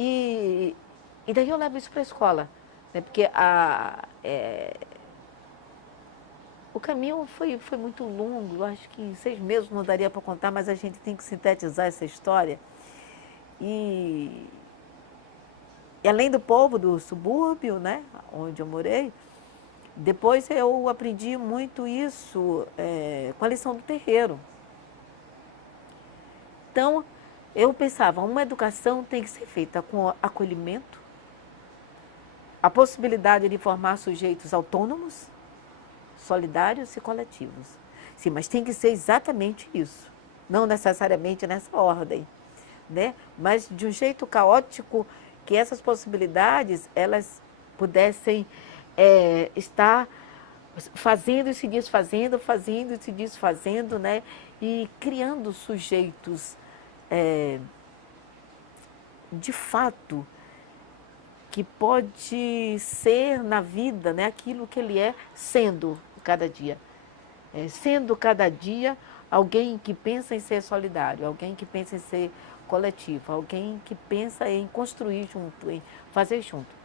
E daí eu levo isso para a escola, né? Porque o caminho foi muito longo, eu acho que em 6 meses não daria para contar, mas a gente tem que sintetizar essa história. E além do povo do subúrbio, né, onde eu morei, depois eu aprendi muito isso com a lição do terreiro. Então, eu pensava, uma educação tem que ser feita com acolhimento, a possibilidade de formar sujeitos autônomos, solidários e coletivos. Sim, mas tem que ser exatamente isso, não necessariamente nessa ordem, né? Mas de um jeito caótico, que essas possibilidades elas pudessem estar fazendo e se desfazendo, fazendo e se desfazendo, né? E criando sujeitos de fato que pode ser na vida, né, aquilo que ele é sendo cada dia. Sendo cada dia alguém que pensa em ser solidário, alguém que pensa em ser coletivo, alguém que pensa em construir junto, em fazer junto.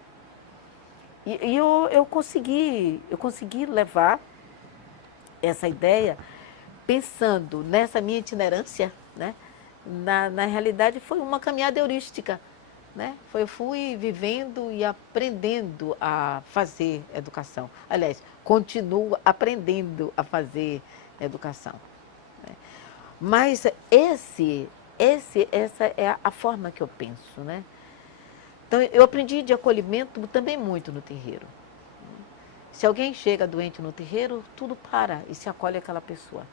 E eu consegui levar essa ideia pensando nessa minha itinerância, né? Na realidade foi uma caminhada heurística, né? Eu fui vivendo e aprendendo a fazer educação. Aliás, continuo aprendendo a fazer educação, né? Mas essa é a forma que eu penso, né? Então, eu aprendi de acolhimento também muito no terreiro. Se alguém chega doente no terreiro, tudo para e se acolhe aquela pessoa.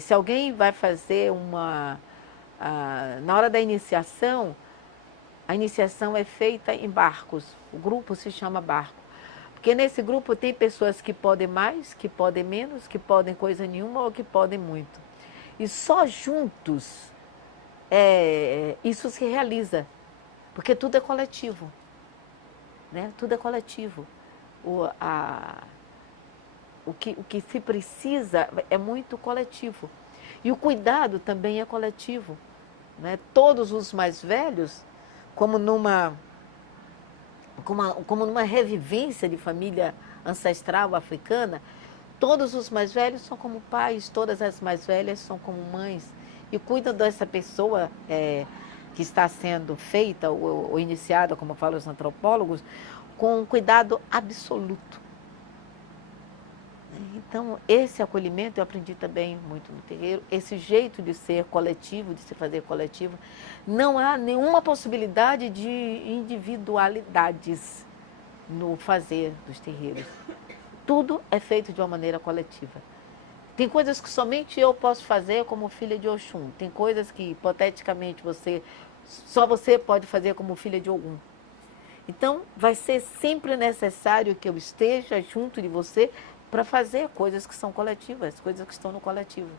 Se alguém vai fazer na hora da iniciação, a iniciação é feita em barcos. O grupo se chama barco. Porque nesse grupo tem pessoas que podem mais, que podem menos, que podem coisa nenhuma ou que podem muito. E só juntos isso se realiza. Porque tudo é coletivo, né? Tudo é coletivo. O que se precisa é muito coletivo. E o cuidado também é coletivo, né? Todos os mais velhos, como numa revivência de família ancestral africana, todos os mais velhos são como pais, todas as mais velhas são como mães. E cuidam dessa pessoa que está sendo feita ou iniciada, como falam os antropólogos, com um cuidado absoluto. Então, esse acolhimento eu aprendi também muito no terreiro, esse jeito de ser coletivo, de se fazer coletivo. Não há nenhuma possibilidade de individualidades no fazer dos terreiros. Tudo é feito de uma maneira coletiva. Tem coisas que somente eu posso fazer como filha de Oxum. Tem coisas que, hipoteticamente, só você pode fazer como filha de Ogum. Então, vai ser sempre necessário que eu esteja junto de você para fazer coisas que são coletivas, coisas que estão no coletivo.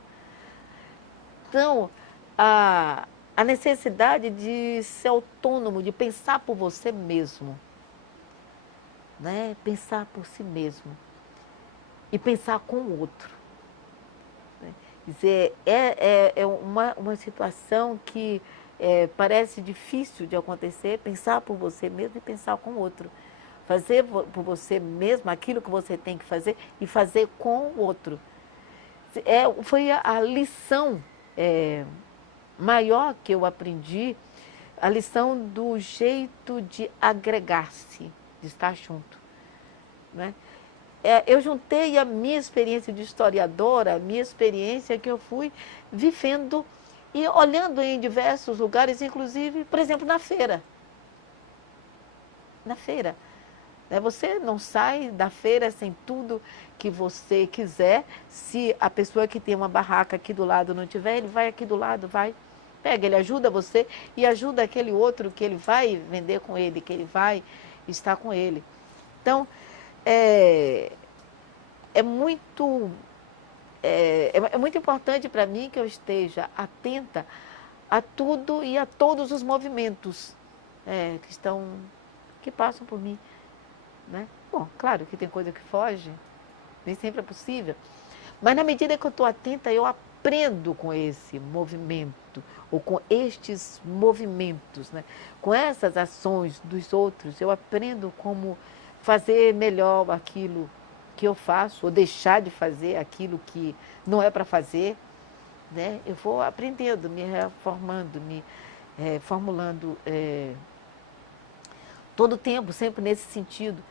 Então, a necessidade de ser autônomo, de pensar por você mesmo, né? Pensar por si mesmo e pensar com o outro. Quer dizer, é uma situação que parece difícil de acontecer, pensar por você mesmo e pensar com o outro. Fazer por você mesmo aquilo que você tem que fazer e fazer com o outro. Foi a lição maior que eu aprendi, a lição do jeito de agregar-se, de estar junto. né? Eu juntei a minha experiência de historiadora, a minha experiência que eu fui vivendo e olhando em diversos lugares, inclusive, por exemplo, na feira. Na feira. Você não sai da feira sem tudo que você quiser. Se a pessoa que tem uma barraca aqui do lado não tiver, ele vai aqui do lado, vai, pega, ele ajuda você e ajuda aquele outro que ele vai vender com ele, que ele vai estar com ele. Então, é muito importante para mim que eu esteja atenta a tudo e a todos os movimentos que passam por mim, né? Bom, claro que tem coisa que foge, nem sempre é possível, mas na medida que eu estou atenta, eu aprendo com esse movimento, ou com estes movimentos, né? Com essas ações dos outros, eu aprendo como fazer melhor aquilo que eu faço, ou deixar de fazer aquilo que não é para fazer, né? Eu vou aprendendo, me reformando, me formulando todo o tempo, sempre nesse sentido.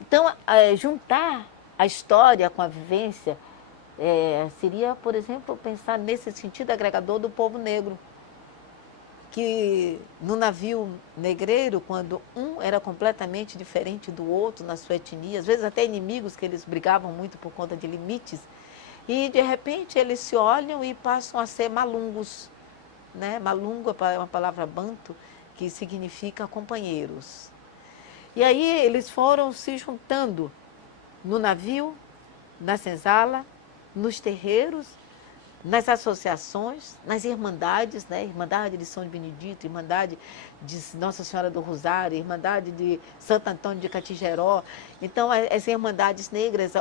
Então, juntar a história com a vivência seria, por exemplo, pensar nesse sentido agregador do povo negro, que no navio negreiro, quando um era completamente diferente do outro na sua etnia, às vezes até inimigos, que eles brigavam muito por conta de limites, e de repente eles se olham e passam a ser malungos, né? Malungo é uma palavra banto que significa companheiros. E aí eles foram se juntando no navio, na senzala, nos terreiros, nas associações, nas irmandades, né? Irmandade de São Benedito, Irmandade de Nossa Senhora do Rosário, Irmandade de Santo Antônio de Catigeró. Então, as irmandades negras,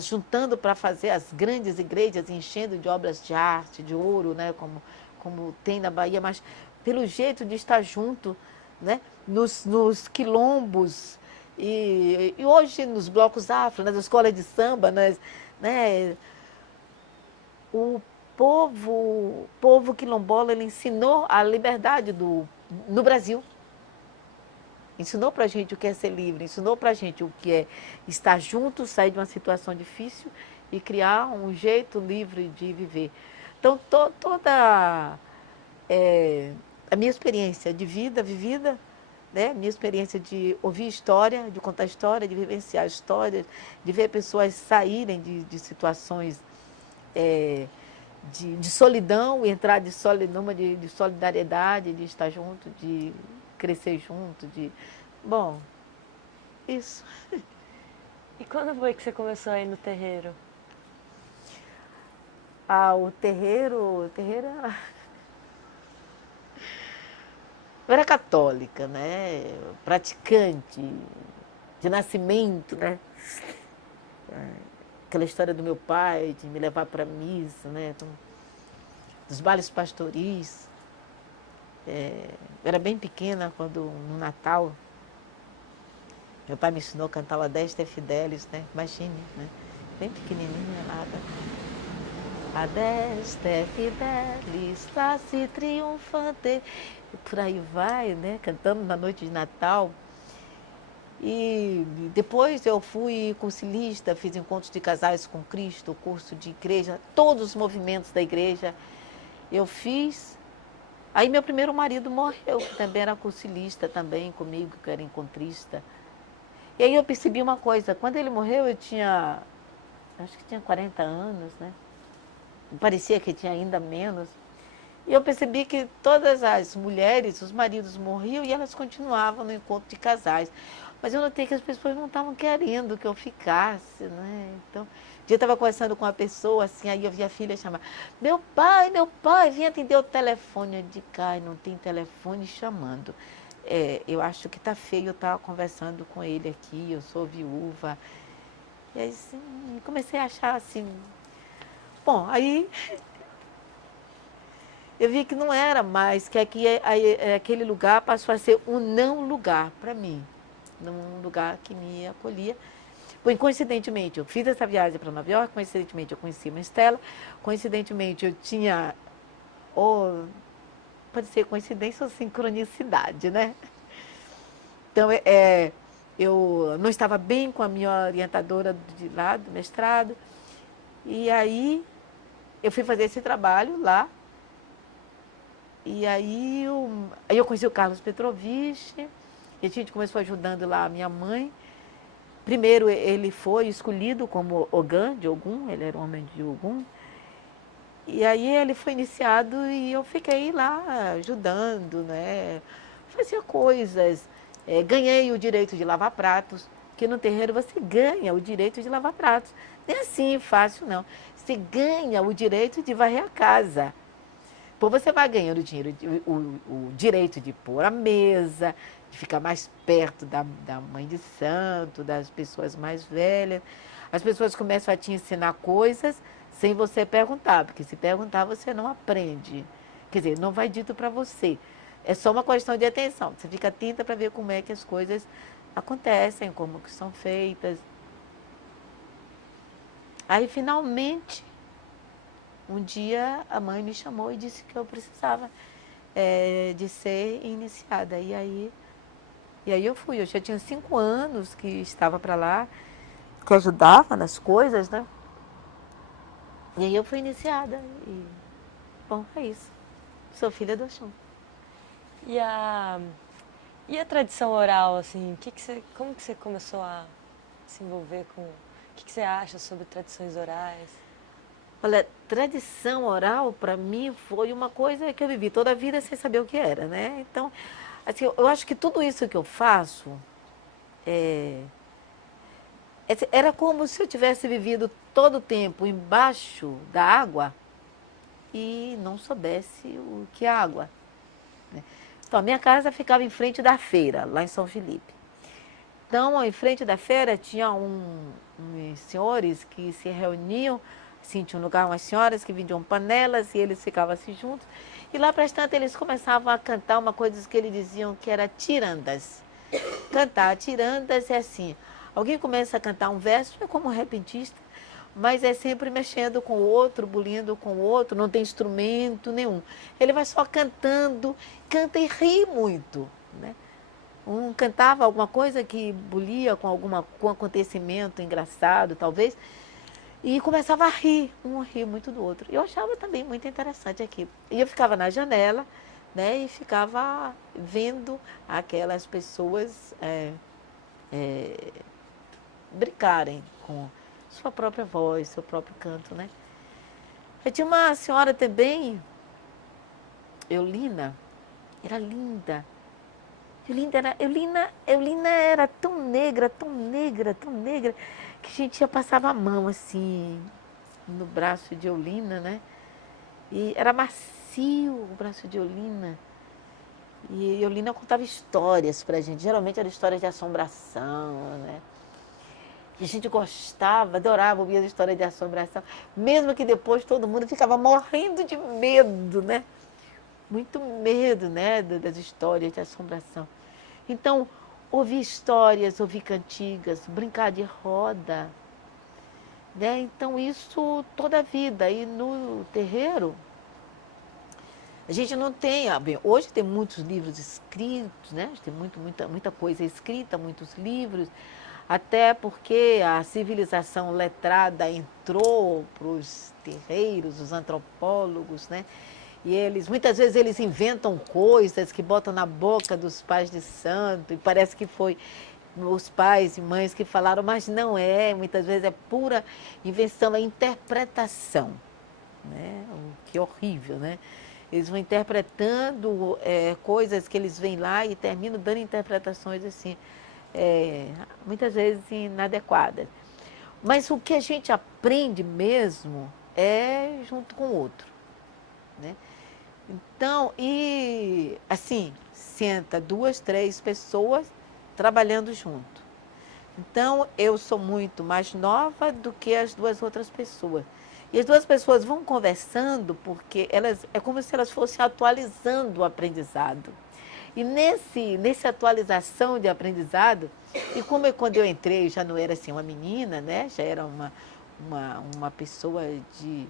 juntando para fazer as grandes igrejas, enchendo de obras de arte, de ouro, né? Como tem na Bahia, mas pelo jeito de estar junto, né? Nos quilombos e hoje nos blocos afro, nas escolas de samba, né? O povo quilombola, ele ensinou a liberdade no Brasil. Ensinou para a gente o que é ser livre, ensinou para a gente o que é estar junto, sair de uma situação difícil e criar um jeito livre de viver. Então, toda a minha experiência de vida vivida, né? Minha experiência de ouvir história, de contar história, de vivenciar histórias, de ver pessoas saírem de situações de solidão e entrar de solidariedade, de estar junto, de crescer junto, Bom, isso. E quando foi que você começou a ir no terreiro? O terreiro era... Eu era católica, né? Praticante, de nascimento, né? Aquela história do meu pai, de me levar para a missa, né? Então, dos bailes pastoris. Eu era bem pequena quando, no Natal, meu pai me ensinou a cantar o Adeste Fidelis, né? Imagine, né? Bem pequenininha, nada. Adeste Fidelis, face triunfante. E por aí vai, né? Cantando na noite de Natal. E depois eu fui concilista, fiz encontros de casais com Cristo, curso de igreja, todos os movimentos da igreja eu fiz. Aí meu primeiro marido morreu, que também era concilista também comigo, que era encontrista. E aí eu percebi uma coisa, quando ele morreu eu tinha, acho que tinha 40 anos, né? Parecia que tinha ainda menos. E eu percebi que todas as mulheres, os maridos morriam e elas continuavam no encontro de casais. Mas eu notei que as pessoas não estavam querendo que eu ficasse, né? Então, um dia eu estava conversando com uma pessoa, assim, aí eu vi a filha chamar, meu pai, vem atender o telefone. Eu disse, ai, não tem telefone chamando. Eu acho que está feio eu estar conversando com ele aqui, eu sou viúva. E aí, assim, comecei a achar, assim... Bom, aí... Eu vi que não era mais, que aquele lugar passou a ser um não lugar para mim. Num lugar que me acolhia. Coincidentemente, eu fiz essa viagem para Nova York, coincidentemente eu conheci uma Estela, coincidentemente eu tinha, pode ser coincidência ou sincronicidade, né? Então, eu não estava bem com a minha orientadora de lá, do mestrado. E aí eu fui fazer esse trabalho lá. E aí eu conheci o Carlos Petrovich, e a gente começou ajudando lá a minha mãe. Primeiro ele foi escolhido como Ogã de Ogum, ele era um homem de Ogum. E aí ele foi iniciado e eu fiquei lá ajudando, né? Fazia coisas. Ganhei o direito de lavar pratos, que no terreiro você ganha o direito de lavar pratos. Não é assim fácil, não. Você ganha o direito de varrer a casa. Pô, você vai ganhando dinheiro, o direito de pôr a mesa, de ficar mais perto da mãe de santo, das pessoas mais velhas. As pessoas começam a te ensinar coisas sem você perguntar, porque se perguntar você não aprende. Quer dizer, não vai dito para você. É só uma questão de atenção. Você fica atenta para ver como é que as coisas acontecem, como que são feitas. Aí, finalmente, um dia a mãe me chamou e disse que eu precisava de ser iniciada. E aí eu fui. Eu já tinha 5 anos que estava para lá, que ajudava nas coisas, né? E aí eu fui iniciada. E, bom, é isso. Sou filha do Oxum. E a tradição oral, assim, como que você começou a se envolver com... O que você acha sobre tradições orais? Olha, tradição oral, para mim, foi uma coisa que eu vivi toda a vida sem saber o que era, né? Então, assim, eu acho que tudo isso que eu faço era como se eu tivesse vivido todo o tempo embaixo da água e não soubesse o que é água, né? Então, a minha casa ficava em frente da feira, lá em São Felipe. Então, em frente da feira, tinha uns senhores que se reuniam, assim, tinha um lugar, umas senhoras que vendiam panelas e eles ficavam assim juntos. E lá, para as tantas, eles começavam a cantar uma coisa que eles diziam que era tirandas. Cantar tirandas é assim, alguém começa a cantar um verso, é como um repentista, mas é sempre mexendo com o outro, bulindo com o outro, não tem instrumento nenhum. Ele vai só cantando, canta e ri muito, né? Um cantava alguma coisa que bulia com com um acontecimento engraçado, talvez, e começava a rir, um ria muito do outro. Eu achava também muito interessante aquilo. E eu ficava na janela, né, e ficava vendo aquelas pessoas brincarem com sua própria voz, seu próprio canto, né. Eu tinha uma senhora também, Eulina, era linda. Eulina era tão negra, tão negra, tão negra, que a gente já passava a mão assim no braço de Eulina, né? E era macio o braço de Eulina. E Eulina contava histórias pra gente, geralmente eram histórias de assombração, né? E a gente gostava, adorava ouvir as histórias de assombração, mesmo que depois todo mundo ficava morrendo de medo, né? Muito medo, né, das histórias de assombração. Então, ouvir histórias, ouvir cantigas, brincar de roda, né? Então, isso toda a vida. E no terreiro, a gente não tem... Bem, hoje tem muitos livros escritos, né? Tem muita coisa escrita, muitos livros, até porque a civilização letrada entrou para os terreiros, os antropólogos, né? E muitas vezes eles inventam coisas que botam na boca dos pais de santo, e parece que foi os pais e mães que falaram, mas não é, muitas vezes é pura invenção, é interpretação, né? O que é horrível, né? Eles vão interpretando coisas que eles veem lá e terminam dando interpretações assim, muitas vezes inadequadas. Mas o que a gente aprende mesmo é junto com o outro, né? Então, e assim, senta 2, 3 pessoas trabalhando junto. Então, eu sou muito mais nova do que as 2 outras pessoas. E as 2 pessoas vão conversando porque é como se elas fossem atualizando o aprendizado. E nesse atualização de aprendizado, e como quando eu entrei já não era assim uma menina, né? Já era uma pessoa de...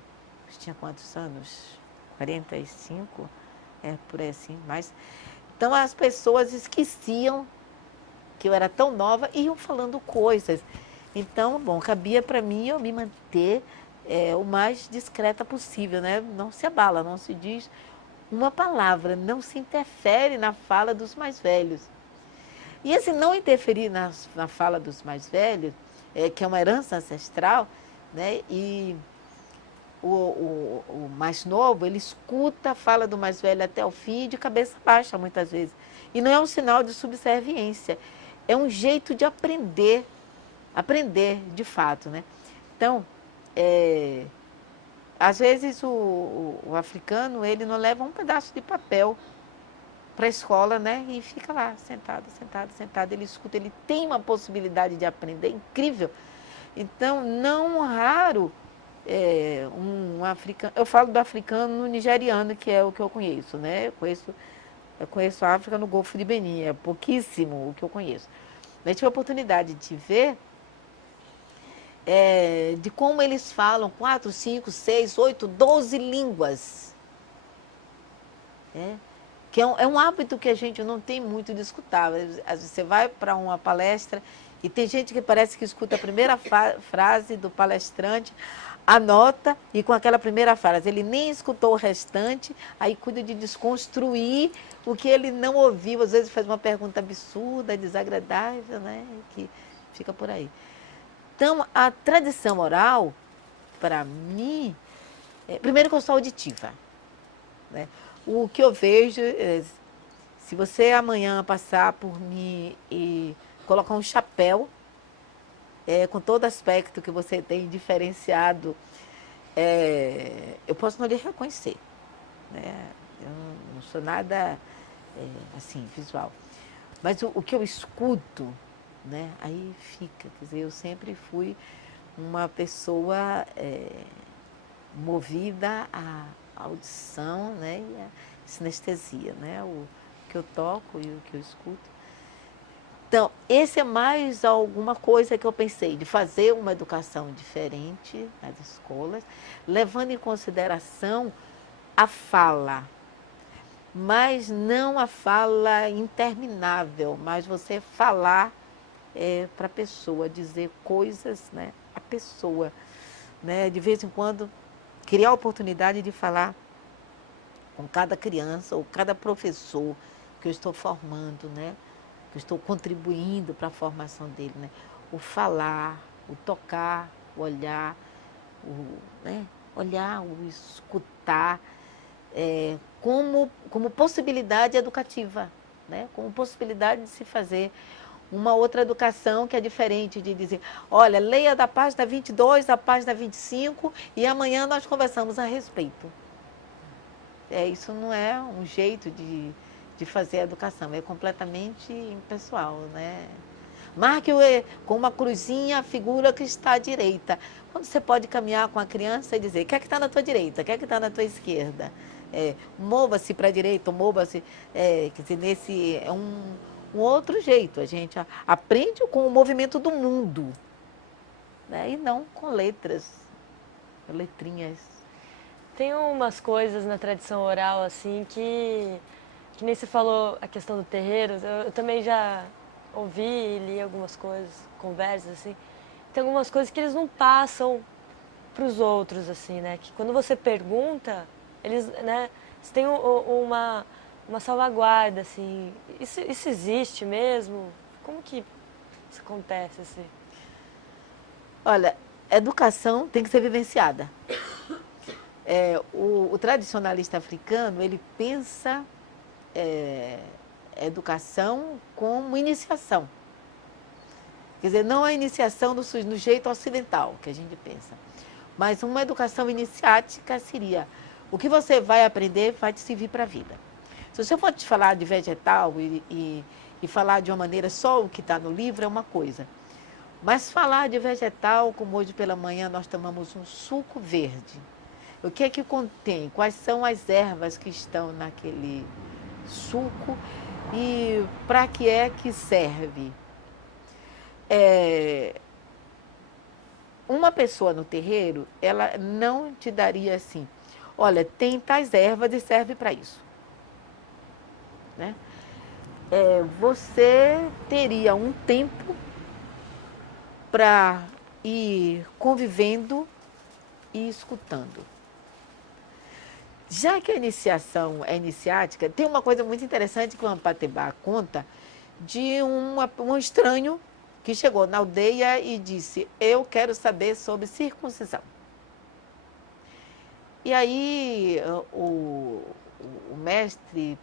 Tinha quantos anos? 45, por aí assim, mas... Então as pessoas esqueciam que eu era tão nova, iam falando coisas. Então, bom, cabia para mim eu me manter o mais discreta possível, né? Não se abala, não se diz uma palavra, não se interfere na fala dos mais velhos. E esse não interferir na fala dos mais velhos, que é uma herança ancestral, né? E o mais novo, ele escuta a fala do mais velho até o fim de cabeça baixa, muitas vezes. E não é um sinal de subserviência, é um jeito de aprender de fato, né? Então, às vezes o africano, ele não leva um pedaço de papel para a escola, né? E fica lá, sentado. Ele escuta, ele tem uma possibilidade de aprender incrível. Então, não raro, um africano... Eu falo do africano nigeriano, que é o que eu conheço, né? Eu conheço a África no Golfo de Benin, é pouquíssimo o que eu conheço. Mas tive a oportunidade de ver de como eles falam 4, 5, 6, 8, 12 línguas. Que é um hábito que a gente não tem muito de escutar. Às vezes você vai para uma palestra e tem gente que parece que escuta a primeira frase do palestrante, anota e com aquela primeira frase, ele nem escutou o restante, aí cuida de desconstruir o que ele não ouviu. Às vezes faz uma pergunta absurda, desagradável, né? Que fica por aí. Então, a tradição oral, para mim, primeiro que eu sou auditiva, né? O que eu vejo, se você amanhã passar por mim e colocar um chapéu, com todo aspecto que você tem diferenciado, eu posso não lhe reconhecer, né? Eu não sou nada assim, visual. Mas o que eu escuto, né? Aí fica, quer dizer, eu sempre fui uma pessoa movida à audição, né? E à sinestesia, né? O que eu toco e o que eu escuto. Então, esse é mais alguma coisa que eu pensei, de fazer uma educação diferente nas escolas, levando em consideração a fala, mas não a fala interminável, mas você falar para a pessoa, dizer coisas, né, à pessoa, né, de vez em quando criar a oportunidade de falar com cada criança ou cada professor que eu estou formando, né, que eu estou contribuindo para a formação dele, né, o falar, o tocar, o olhar, o escutar, como possibilidade educativa, né, como possibilidade de se fazer uma outra educação que é diferente de dizer, olha, leia da página 22, da página 25 e amanhã nós conversamos a respeito. Isso não é um jeito de fazer a educação, é completamente impessoal, né? Marque com uma cruzinha a figura que está à direita. Quando você pode caminhar com a criança e dizer, quer que está na tua direita, quer que está na tua esquerda? Mova-se para a direita, mova-se... quer dizer, nesse... um outro jeito, a gente aprende com o movimento do mundo, né? E não com letrinhas. Tem umas coisas na tradição oral, assim, que nem você falou a questão do terreiro, eu também já ouvi e li algumas coisas, conversas, assim, tem algumas coisas que eles não passam para os outros, assim, né? Que quando você pergunta, eles, né, você tem uma salvaguarda, assim. Isso existe mesmo? Como que isso acontece, assim? Olha, educação tem que ser vivenciada. O tradicionalista africano, ele pensa educação como iniciação. Quer dizer, não a iniciação no jeito ocidental que a gente pensa, mas uma educação iniciática seria o que você vai aprender vai te servir para a vida. Se você for te falar de vegetal e falar de uma maneira só o que está no livro é uma coisa. Mas falar de vegetal, como hoje pela manhã nós tomamos um suco verde. O que é que contém? Quais são as ervas que estão naquele suco e para que é que serve? Uma pessoa no terreiro, ela não te daria assim, olha, tem tais ervas e serve para isso. Né? você teria um tempo para ir convivendo e escutando. Já que a iniciação é iniciática, tem uma coisa muito interessante que o Ampatebá conta de um estranho que chegou na aldeia e disse: eu quero saber sobre circuncisão. E aí o mestre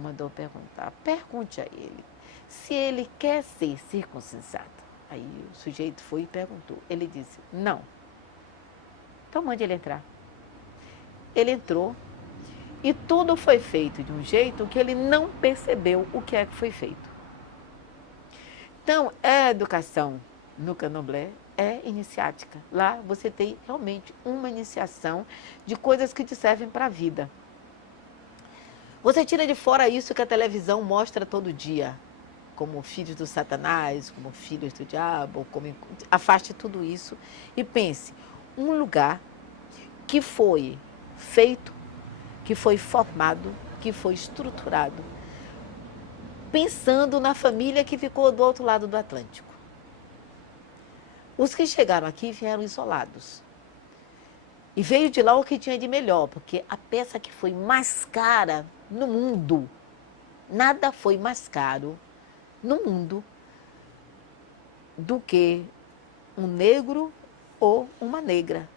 mandou perguntar, pergunte a ele se ele quer ser circuncisado. Aí o sujeito foi e perguntou. Ele disse: não. Então mande ele entrar. Ele entrou e tudo foi feito de um jeito que ele não percebeu o que é que foi feito. Então, a educação no Candomblé é iniciática. Lá você tem realmente uma iniciação de coisas que te servem para a vida. Você tira de fora isso que a televisão mostra todo dia, como filhos do Satanás, como filhos do diabo, afaste tudo isso e pense, um lugar que foi feito, que foi formado, que foi estruturado, pensando na família que ficou do outro lado do Atlântico. Os que chegaram aqui vieram isolados. E veio de lá o que tinha de melhor, porque a peça que foi mais cara no mundo, nada foi mais caro no mundo do que um negro ou uma negra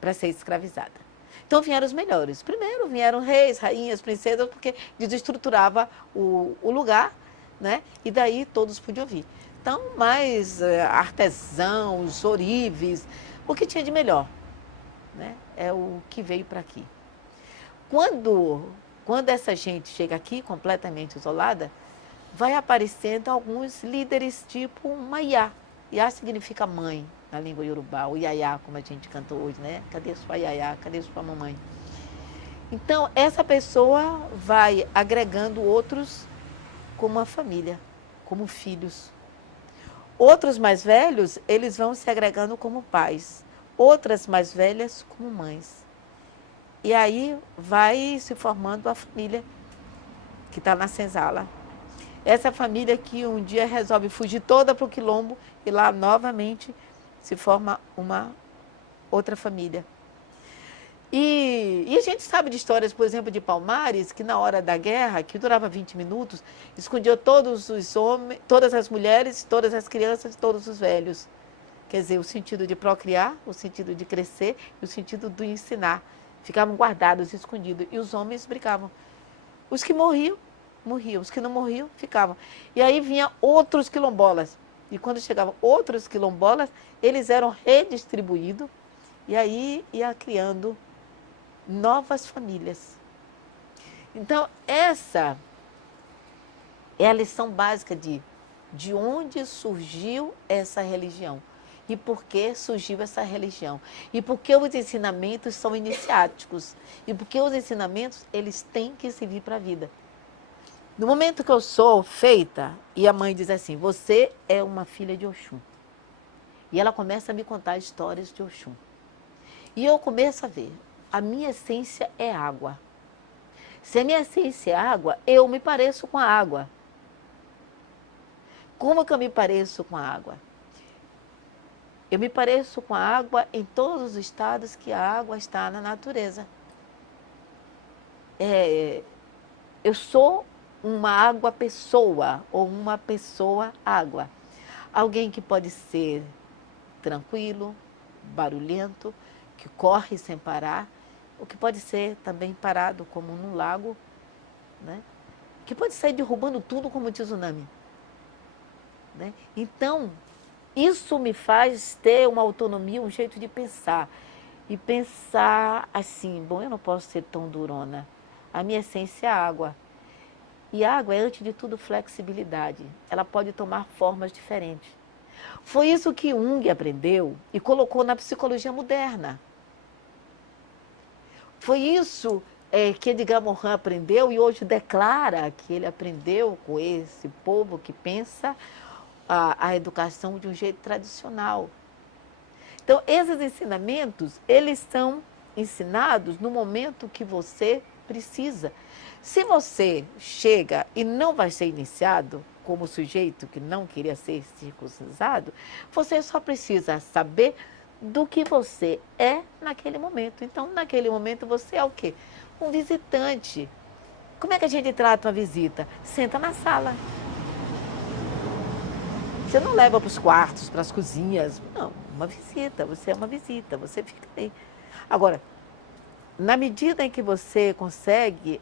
para ser escravizada. Então vieram os melhores. Primeiro vieram reis, rainhas, princesas, porque desestruturava o lugar, né? E daí todos podiam vir. Então, mais artesãos, ourives, o que tinha de melhor, né? É o que veio para aqui. Quando essa gente chega aqui completamente isolada, vai aparecendo alguns líderes tipo uma Iá. Iá significa mãe na língua iorubá, o Iaiá, como a gente canta hoje, né? Cadê sua Iaiá? Cadê sua mamãe? Então, essa pessoa vai agregando outros como uma família, como filhos. Outros mais velhos, eles vão se agregando como pais. Outras mais velhas como mães. E aí vai se formando a família que está na senzala. Essa família que um dia resolve fugir toda para o quilombo e lá novamente se forma uma outra família. E a gente sabe de histórias, por exemplo, de Palmares, que na hora da guerra, que durava 20 minutos, escondia todos os homens, todas as mulheres, todas as crianças, todos os velhos. Quer dizer, o sentido de procriar, o sentido de crescer e o sentido de ensinar. Ficavam guardados, escondidos. E os homens brigavam. Os que morriam, morriam. Os que não morriam, ficavam. E aí vinha outros quilombolas. E quando chegavam outros quilombolas, eles eram redistribuídos. E aí ia criando novas famílias. Então, essa é a lição básica de onde surgiu essa religião. E por que surgiu essa religião. E por que os ensinamentos são iniciáticos. E por que os ensinamentos, eles têm que servir para a vida. No momento que eu sou feita, e a mãe diz assim, você é uma filha de Oxum. E ela começa a me contar histórias de Oxum. E eu começo a ver, a minha essência é água. Se a minha essência é água, eu me pareço com a água. Como que eu me pareço com a água? Eu me pareço com a água em todos os estados que a água está na natureza. Eu sou uma água-pessoa ou uma pessoa-água. Alguém que pode ser tranquilo, barulhento, que corre sem parar, ou que pode ser também parado, como num lago, né? Que pode sair derrubando tudo como um tsunami. Né? Então, isso me faz ter uma autonomia, um jeito de pensar. E pensar assim, bom, eu não posso ser tão durona. A minha essência é água. E água é, antes de tudo, flexibilidade. Ela pode tomar formas diferentes. Foi isso que Jung aprendeu e colocou na psicologia moderna. Foi isso que Edgar Morin aprendeu e hoje declara que ele aprendeu com esse povo que pensa a educação de um jeito tradicional. Então, esses ensinamentos, eles são ensinados no momento que você precisa. Se você chega e não vai ser iniciado, como sujeito que não queria ser circuncisado, você só precisa saber do que você é naquele momento. Então, naquele momento, você é o quê? Um visitante. Como é que a gente trata uma visita? Senta na sala. Você não leva para os quartos, para as cozinhas. Não, uma visita. Você é uma visita, você fica aí. Agora, na medida em que você consegue,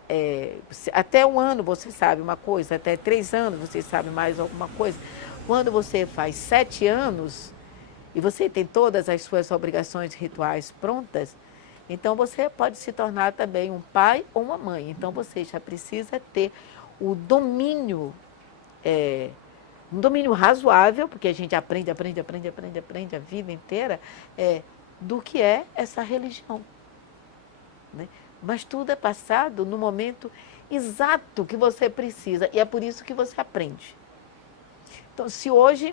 até 1 ano você sabe uma coisa, até 3 anos você sabe mais alguma coisa. Quando você faz 7 anos e você tem todas as suas obrigações rituais prontas, então você pode se tornar também um pai ou uma mãe. Então você já precisa ter o domínio, um domínio razoável, porque a gente aprende a vida inteira, do que é essa religião. Né? Mas tudo é passado no momento exato que você precisa, e é por isso que você aprende. Então, se hoje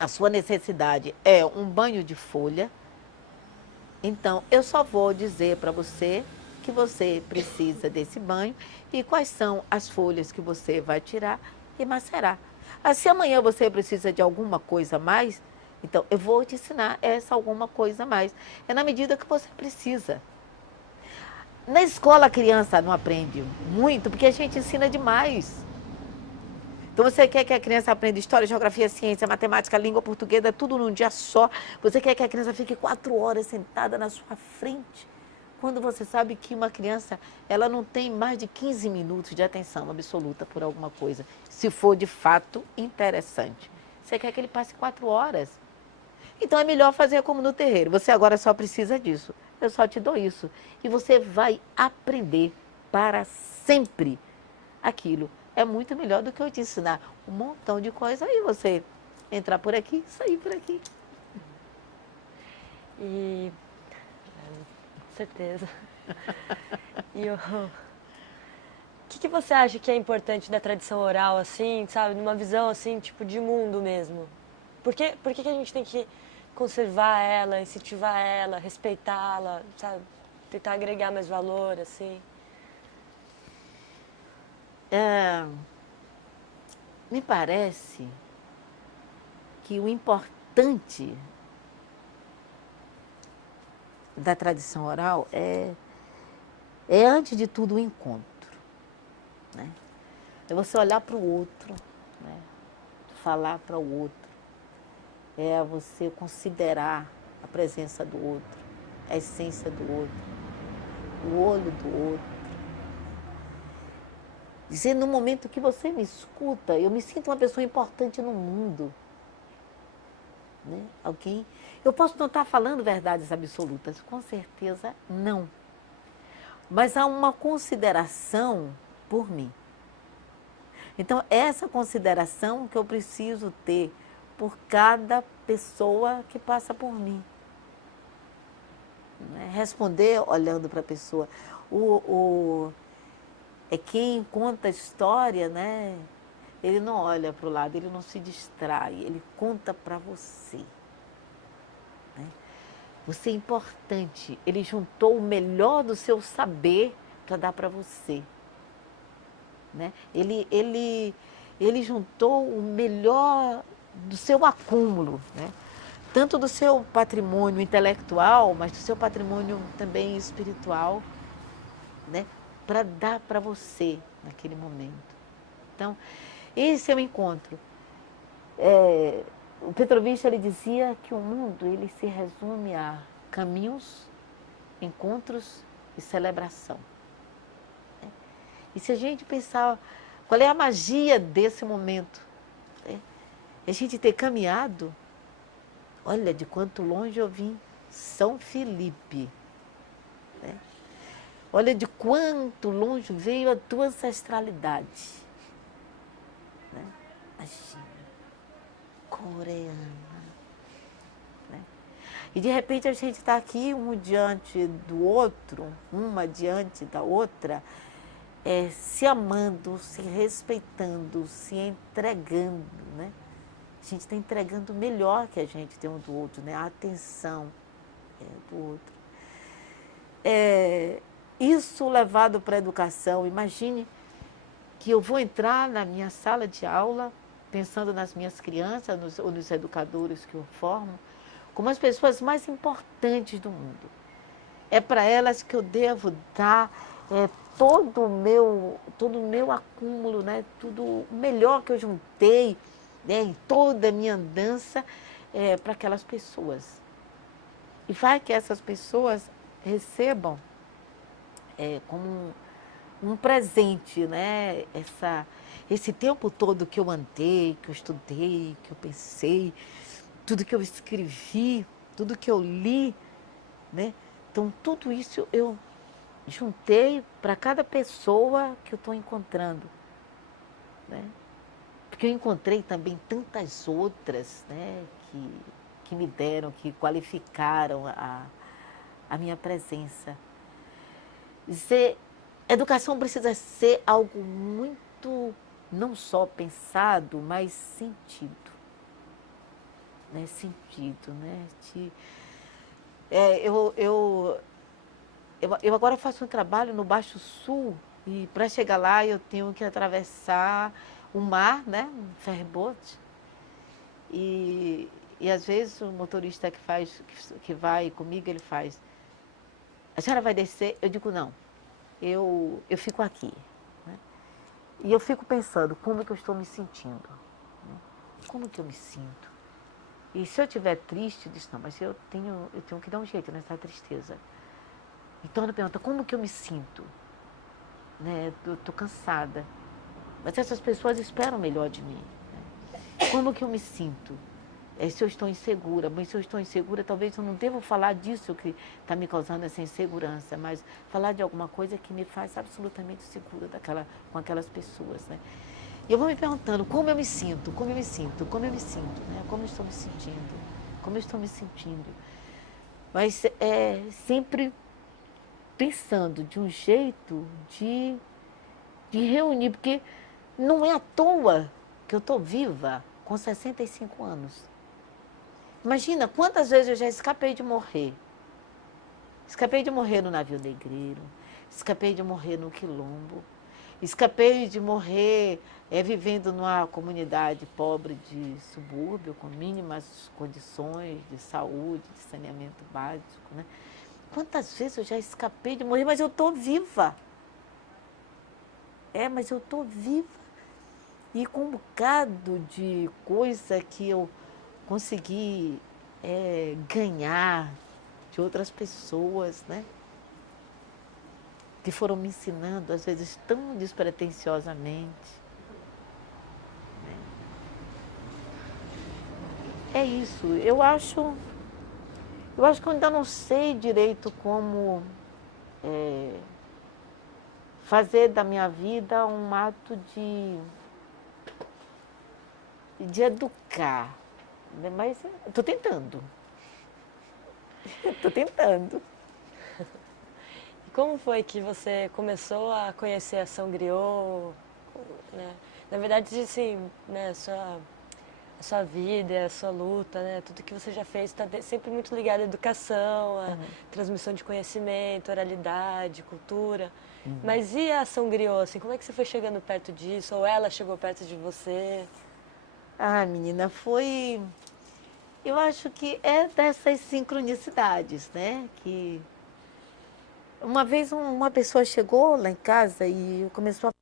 a sua necessidade é um banho de folha, então eu só vou dizer para você que você precisa desse banho e quais são as folhas que você vai tirar e macerar. Se amanhã você precisa de alguma coisa a mais, então eu vou te ensinar essa alguma coisa a mais. É na medida que você precisa. Na escola a criança não aprende muito porque a gente ensina demais. Então você quer que a criança aprenda história, geografia, ciência, matemática, língua portuguesa, tudo num dia só. Você quer que a criança fique 4 horas sentada na sua frente. Quando você sabe que uma criança, ela não tem mais de 15 minutos de atenção absoluta por alguma coisa, se for de fato interessante. Você quer que ele passe 4 horas. Então é melhor fazer como no terreiro. Você agora só precisa disso. Eu só te dou isso. E você vai aprender para sempre aquilo. É muito melhor do que eu te ensinar um montão de coisa e você entrar por aqui, sair por aqui. E... com certeza. E o que você acha que é importante da tradição oral, assim, sabe? Numa visão, assim, tipo, de mundo mesmo? Por que a gente tem que conservar ela, incentivar ela, respeitá-la, sabe? Tentar agregar mais valor, assim. Me parece que o importante da tradição oral é antes de tudo o encontro. Né? É você olhar para o outro, né? Falar para o outro. É você considerar a presença do outro, a essência do outro, o olho do outro. Dizer, no momento que você me escuta, eu me sinto uma pessoa importante no mundo. Né? Alguém... Eu posso não estar falando verdades absolutas, com certeza não. Mas há uma consideração por mim. Então, essa consideração que eu preciso ter por cada pessoa que passa por mim. Né? Responder olhando para a pessoa. Quem conta a história, né? Ele não olha para o lado, ele não se distrai, ele conta para você. Né? Você é importante, ele juntou o melhor do seu saber para dar para você. Né? Ele juntou o melhor do seu acúmulo, né? Tanto do seu patrimônio intelectual, mas do seu patrimônio também espiritual, né? Para dar para você naquele momento. Então, esse é o encontro. O Petrovich, ele dizia que o mundo ele se resume a caminhos, encontros e celebração. E se a gente pensar qual é a magia desse momento, né? A gente ter caminhado, olha de quanto longe eu vim, São Felipe. Né? Olha de quanto longe veio a tua ancestralidade. Né? Imagina, coreana. Né? E de repente a gente está aqui um diante do outro, uma diante da outra, se amando, se respeitando, se entregando. Né? A gente está entregando o melhor que a gente tem um do outro, né? A atenção do outro. isso levado para a educação. Imagine que eu vou entrar na minha sala de aula, pensando nas minhas crianças, ou nos educadores que eu formo, como as pessoas mais importantes do mundo. É para elas que eu devo dar todo o meu acúmulo, né? Tudo o melhor que eu juntei, né? Em toda a minha andança, para aquelas pessoas. E vai que essas pessoas recebam como um presente, né? Esse tempo todo que eu andei, que eu estudei, que eu pensei, tudo que eu escrevi, tudo que eu li, né? Então, tudo isso eu juntei para cada pessoa que eu estou encontrando, né? Porque eu encontrei também tantas outras, né? Que me deram, que qualificaram a minha presença. Educação precisa ser algo muito, não só pensado, mas sentido. Né? Sentido, né? Eu agora faço um trabalho no Baixo Sul e para chegar lá eu tenho que atravessar o mar, né? Um ferryboat. E às vezes o motorista que vai comigo, ele faz: a senhora vai descer? Eu digo: não, eu fico aqui. Né? E eu fico pensando, como que eu estou me sentindo? Né? Como que eu me sinto? E se eu estiver triste, eu disse: não, mas eu tenho que dar um jeito nessa tristeza. Então ela pergunta: como que eu me sinto? Né? Eu estou cansada. Mas essas pessoas esperam melhor de mim. Né? Como que eu me sinto? Se eu estou insegura, mas se eu estou insegura, talvez eu não devo falar disso que está me causando essa insegurança, mas falar de alguma coisa que me faz absolutamente segura com aquelas pessoas, né? E eu vou me perguntando como eu me sinto, como eu me sinto, como eu me sinto, né? Como eu estou me sentindo, como eu estou me sentindo. Mas sempre pensando de um jeito de reunir, porque não é à toa que eu estou viva com 65 anos. Imagina quantas vezes eu já escapei de morrer. Escapei de morrer no navio negreiro, escapei de morrer no quilombo, escapei de morrer vivendo numa comunidade pobre de subúrbio, com mínimas condições de saúde, de saneamento básico. Né? Quantas vezes eu já escapei de morrer, mas eu estou viva. Mas eu estou viva. E com um bocado de coisa que eu consegui ganhar de outras pessoas, né? Que foram me ensinando, às vezes, tão despretensiosamente. É isso. Eu acho que eu ainda não sei direito como fazer da minha vida um ato de educar. Né? Mas estou tentando. Estou tentando. E como foi que você começou a conhecer a Ação Griot? Né? Na verdade, assim, né, a sua vida, a sua luta, né, tudo que você já fez está sempre muito ligado à educação, à transmissão de conhecimento, oralidade, cultura. Mas e a Ação Griot, assim, como é que você foi chegando perto disso? Ou ela chegou perto de você? Ah, menina, foi... Eu acho que é dessas sincronicidades, né? Que uma vez uma pessoa chegou lá em casa e começou a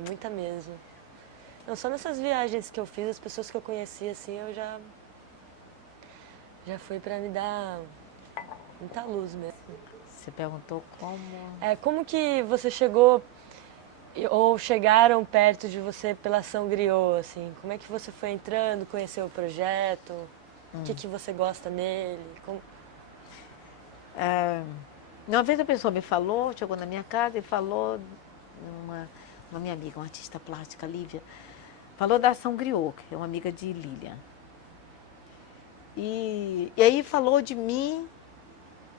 muita mesmo. Não só nessas viagens que eu fiz, as pessoas que eu conheci, assim, eu já foi pra me dar muita luz mesmo. Você perguntou como... Como que você chegou, ou chegaram perto de você pela Ação Griot, assim? Como é que você foi entrando, conheceu o projeto? O que você gosta nele? Uma vez a pessoa me falou, chegou na minha casa e falou, uma minha amiga, uma artista plástica, Lívia, falou da Ação Griot, que é uma amiga de Lilian. E aí falou de mim,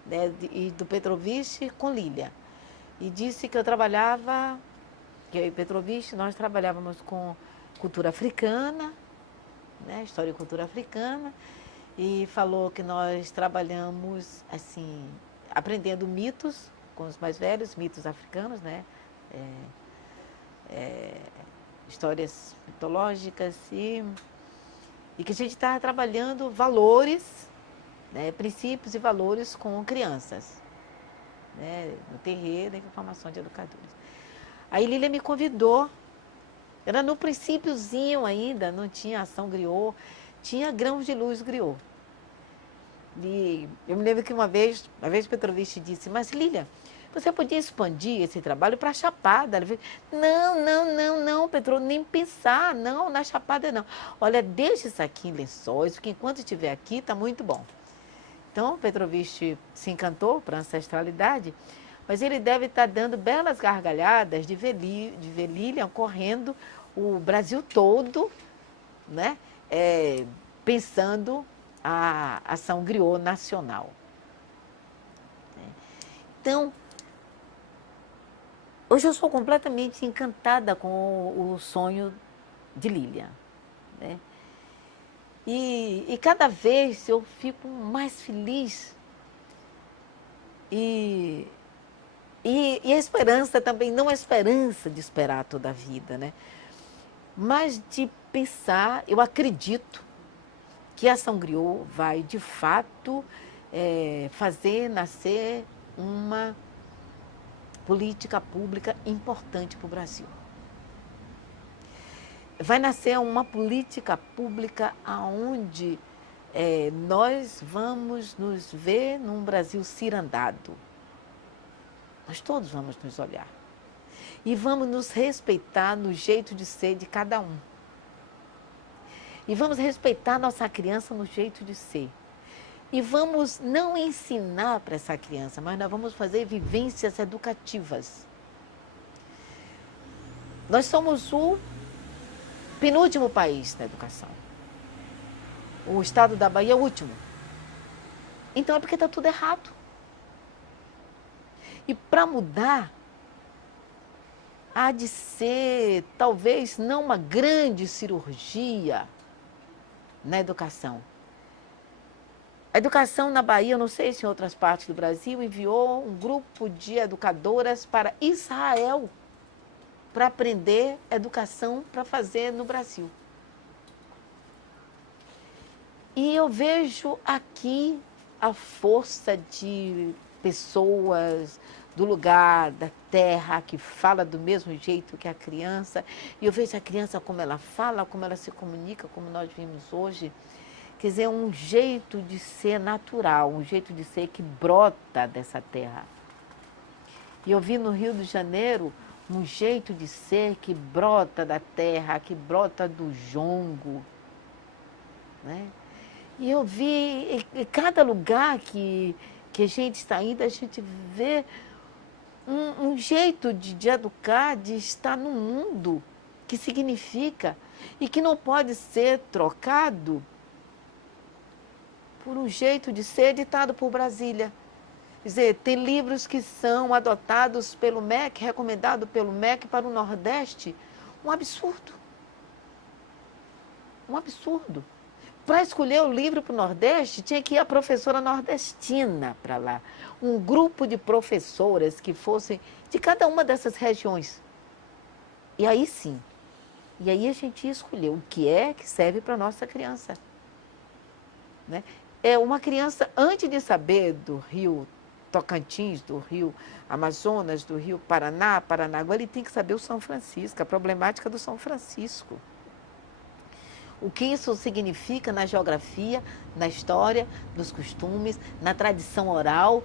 né, e do Petrovich com Lilian. E disse que eu trabalhava, que eu e Petrovich, nós trabalhávamos com cultura africana, né, história e cultura africana, e falou que nós trabalhamos, assim, aprendendo mitos com os mais velhos, mitos africanos, né, histórias mitológicas, e que a gente está trabalhando valores, né, princípios e valores com crianças, né, no terreiro, em formação de educadores. Aí Lília me convidou, era no princípiozinho ainda, não tinha Ação Griot, tinha Grãos de Luz Griot. E eu me lembro que uma vez Petrovich disse, mas Lília, você podia expandir esse trabalho para a Chapada? Ela disse, não, Petro, nem pensar, não, na Chapada não. Olha, deixa isso aqui em Lençóis, porque enquanto estiver aqui está muito bom. Então, Petrovich se encantou para a ancestralidade, mas ele deve estar dando belas gargalhadas de ver Lilian correndo o Brasil todo, né? Pensando a Ação Griot nacional. Então, hoje eu sou completamente encantada com o sonho de Lilian, né? E cada vez eu fico mais feliz e a esperança também, não a esperança de esperar toda a vida, né? Mas de pensar, eu acredito que a Ação Griot vai, de fato, fazer nascer uma política pública importante para o Brasil. Vai nascer uma política pública onde nós vamos nos ver num Brasil cirandado. Nós todos vamos nos olhar. E vamos nos respeitar no jeito de ser de cada um. E vamos respeitar nossa criança no jeito de ser. E vamos não ensinar para essa criança, mas nós vamos fazer vivências educativas. Nós somos o penúltimo país na educação. O estado da Bahia é o último. Então é porque está tudo errado. E para mudar, há de ser, talvez, não uma grande cirurgia na educação. A educação na Bahia, eu não sei se em outras partes do Brasil, enviou um grupo de educadoras para Israel para aprender educação para fazer no Brasil. E eu vejo aqui a força de pessoas do lugar, da terra, que fala do mesmo jeito que a criança. E eu vejo a criança como ela fala, como ela se comunica, como nós vimos hoje. Quer dizer, um jeito de ser natural, um jeito de ser que brota dessa terra. E eu vi no Rio de Janeiro um jeito de ser que brota da terra, que brota do jongo, né? E eu vi, em cada lugar que a gente está indo, a gente vê um jeito de educar, de estar no mundo, que significa e que não pode ser trocado por um jeito de ser ditado por Brasília. Quer dizer, tem livros que são adotados pelo MEC, recomendado pelo MEC para o Nordeste. Um absurdo. Um absurdo. Para escolher o livro para o Nordeste, tinha que ir a professora nordestina para lá. Um grupo de professoras que fossem de cada uma dessas regiões. E aí sim. E aí a gente ia escolher o que é que serve para a nossa criança. Né? Uma criança, antes de saber do rio Tocantins, do rio Amazonas, do rio Paraná, Paranaguá, ele tem que saber o São Francisco, a problemática do São Francisco. O que isso significa na geografia, na história, nos costumes, na tradição oral,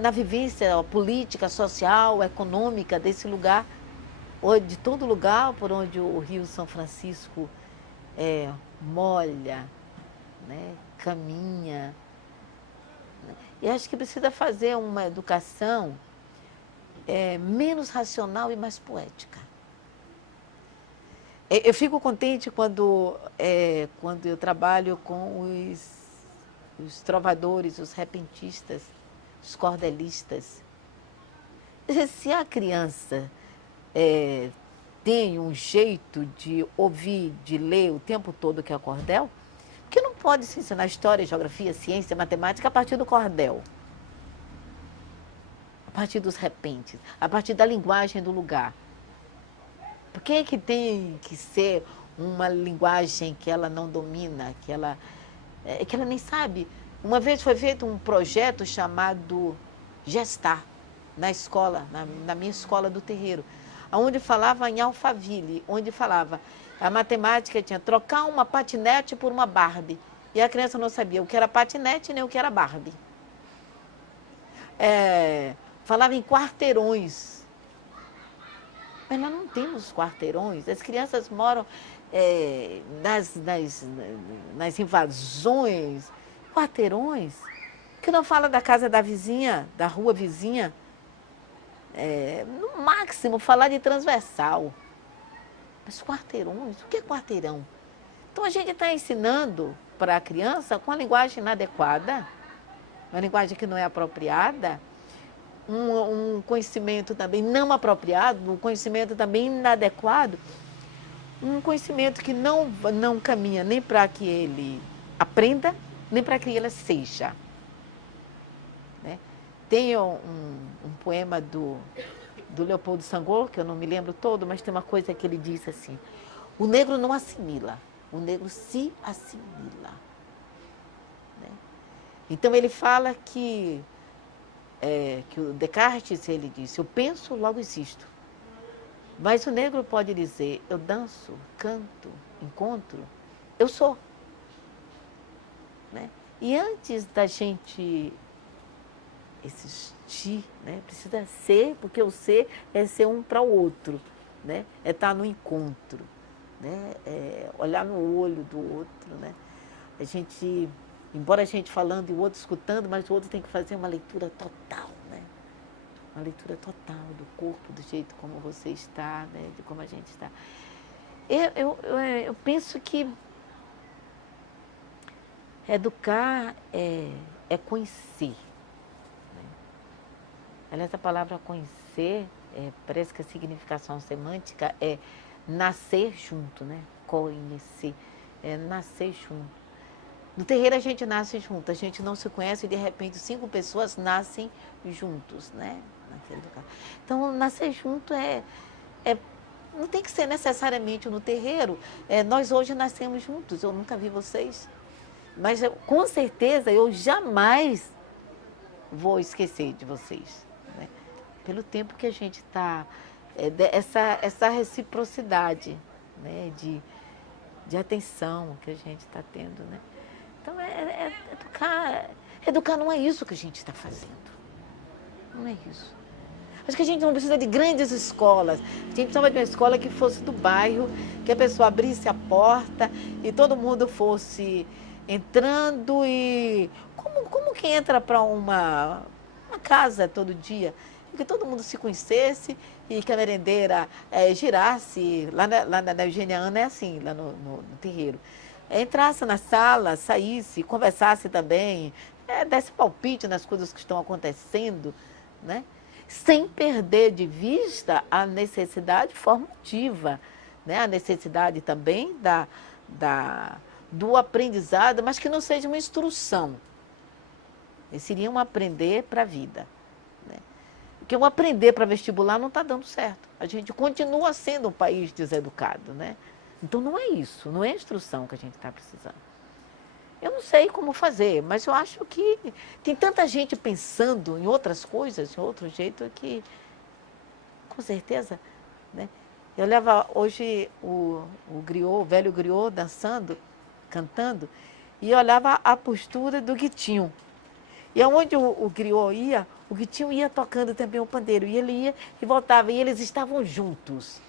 na vivência política, social, econômica desse lugar, ou de todo lugar por onde o rio São Francisco molha, né, caminha. E acho que precisa fazer uma educação menos racional e mais poética. Eu fico contente quando eu trabalho com os trovadores, os repentistas, os cordelistas. Se a criança tem um jeito de ouvir, de ler o tempo todo que é o cordel, porque não pode se ensinar história, geografia, ciência, matemática a partir do cordel, a partir dos repentes, a partir da linguagem do lugar. Por que tem que ser uma linguagem que ela não domina, que ela nem sabe? Uma vez foi feito um projeto chamado Gestar, na escola, na minha escola do terreiro, onde falava em Alphaville, onde falava, a matemática tinha trocar uma patinete por uma Barbie. E a criança não sabia o que era patinete nem o que era Barbie. Falava em quarteirões. Mas nós não temos quarteirões. As crianças moram nas invasões. Quarteirões. Que não fala da casa da vizinha, da rua vizinha. No máximo, falar de transversal. Mas quarteirões, o que é quarteirão? Então a gente está ensinando para a criança com a linguagem inadequada, uma linguagem que não é apropriada, um conhecimento também não apropriado, um conhecimento também inadequado, um conhecimento que não caminha nem para que ele aprenda, nem para que ele seja. Né? Tem um poema do Leopoldo Senghor, que eu não me lembro todo, mas tem uma coisa que ele diz assim, o negro não assimila, o negro se assimila. Né? Então ele fala que o Descartes, ele disse, eu penso, logo existo. Mas o negro pode dizer, eu danço, canto, encontro, eu sou. Né? E antes da gente existir, né? Precisa ser, porque o ser é ser um para o outro, né? É estar no encontro, né? Olhar no olho do outro. Né? A gente, embora a gente falando e o outro escutando, mas o outro tem que fazer uma leitura total, né? Uma leitura total do corpo, do jeito como você está, né? De como a gente está. Eu penso que educar é conhecer. Aliás, a palavra conhecer, parece que a significação semântica é nascer junto, né? Conhecer, nascer junto. No terreiro a gente nasce junto, a gente não se conhece e de repente 5 pessoas nascem juntos, né? Naquele lugar. Então, nascer junto não tem que ser necessariamente no terreiro. Nós hoje nascemos juntos, eu nunca vi vocês, mas com certeza eu jamais vou esquecer de vocês. Né? Pelo tempo que a gente está, essa reciprocidade, né? de atenção que a gente está tendo. Né? Então, educar não é isso que a gente está fazendo. Não é isso. Acho que a gente não precisa de grandes escolas. A gente precisava de uma escola que fosse do bairro, que a pessoa abrisse a porta e todo mundo fosse entrando e... Como que entra para uma casa todo dia? Que todo mundo se conhecesse e que a merendeira girasse. Lá na Eugeniana é assim, lá no terreiro. Entrasse na sala, saísse, conversasse também, desse palpite nas coisas que estão acontecendo, né? Sem perder de vista a necessidade formativa, né? A necessidade também do aprendizado, mas que não seja uma instrução. Seria um aprender para a vida. Né? Porque um aprender para vestibular não está dando certo. A gente continua sendo um país deseducado. Né? Então não é isso, não é a instrução que a gente está precisando. Eu não sei como fazer, mas eu acho que tem tanta gente pensando em outras coisas, em outro jeito, que com certeza, né? Eu levo hoje o griot, o velho griot dançando, cantando, e eu olhava a postura do Guitinho. E aonde o griot ia, o Guitinho ia tocando também o pandeiro, e ele ia e voltava, e eles estavam juntos.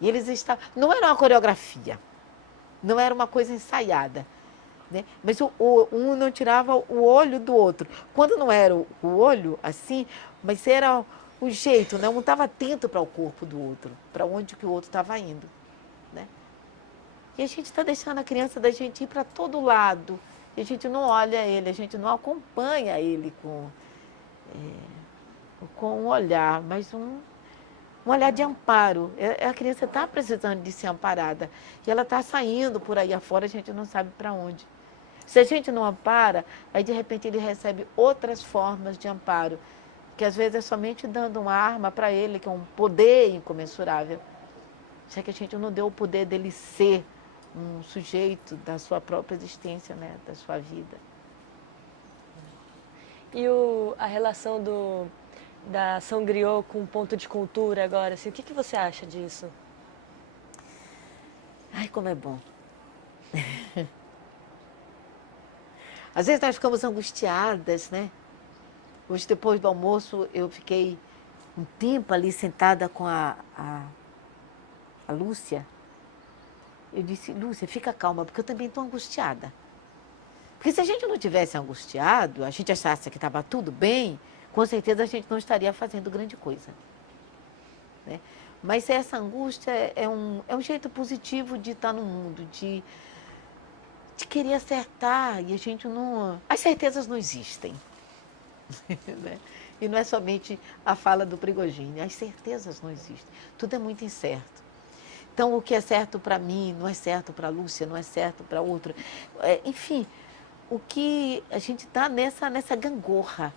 E eles estavam... Não era uma coreografia, não era uma coisa ensaiada, né? Mas um não tirava o olho do outro. Quando não era o olho, assim, mas era o jeito, né? Um estava atento para o corpo do outro, para onde que o outro estava indo, né? E a gente está deixando a criança da gente ir para todo lado. E a gente não olha ele, a gente não acompanha ele com um olhar, mas um olhar de amparo. A criança está precisando de ser amparada. E ela está saindo por aí afora, a gente não sabe para onde. Se a gente não ampara, aí de repente ele recebe outras formas de amparo, que às vezes é somente dando uma arma para ele, que é um poder incomensurável. Já que a gente não deu o poder dele ser um sujeito da sua própria existência, né? Da sua vida. E a relação da ação griot com o ponto de cultura agora, assim, o que você acha disso? Ai, como é bom. Às vezes nós ficamos angustiadas, né? Hoje, depois do almoço, eu fiquei um tempo ali sentada com a Lúcia. Eu disse, Lúcia, fica calma, porque eu também estou angustiada. Porque se a gente não tivesse angustiado, a gente achasse que estava tudo bem, com certeza a gente não estaria fazendo grande coisa, né? Mas essa angústia é um jeito positivo de estar no mundo, de querer acertar, e a gente não... As certezas não existem. Né? E não é somente a fala do Prigogine, as certezas não existem. Tudo é muito incerto. Então, o que é certo para mim não é certo para a Lúcia, não é certo para outra. Enfim, o que a gente está nessa gangorra.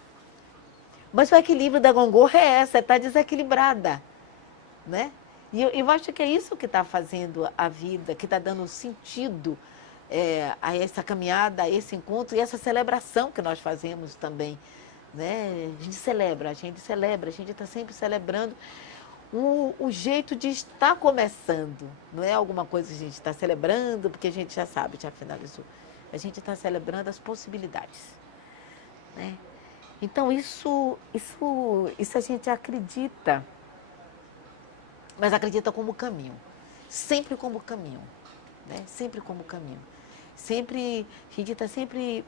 Mas o equilíbrio da gangorra é essa, está desequilibrada, né? E eu acho que é isso que está fazendo a vida, que está dando sentido a essa caminhada, a esse encontro e essa celebração que nós fazemos também, né? A gente celebra, a gente está sempre celebrando o jeito de estar começando. Não é alguma coisa que a gente está celebrando porque a gente já sabe, já finalizou. A gente está celebrando as possibilidades, né? Então, isso a gente acredita, mas acredita como caminho. Sempre como caminho, né? Sempre como caminho. Sempre, a gente está sempre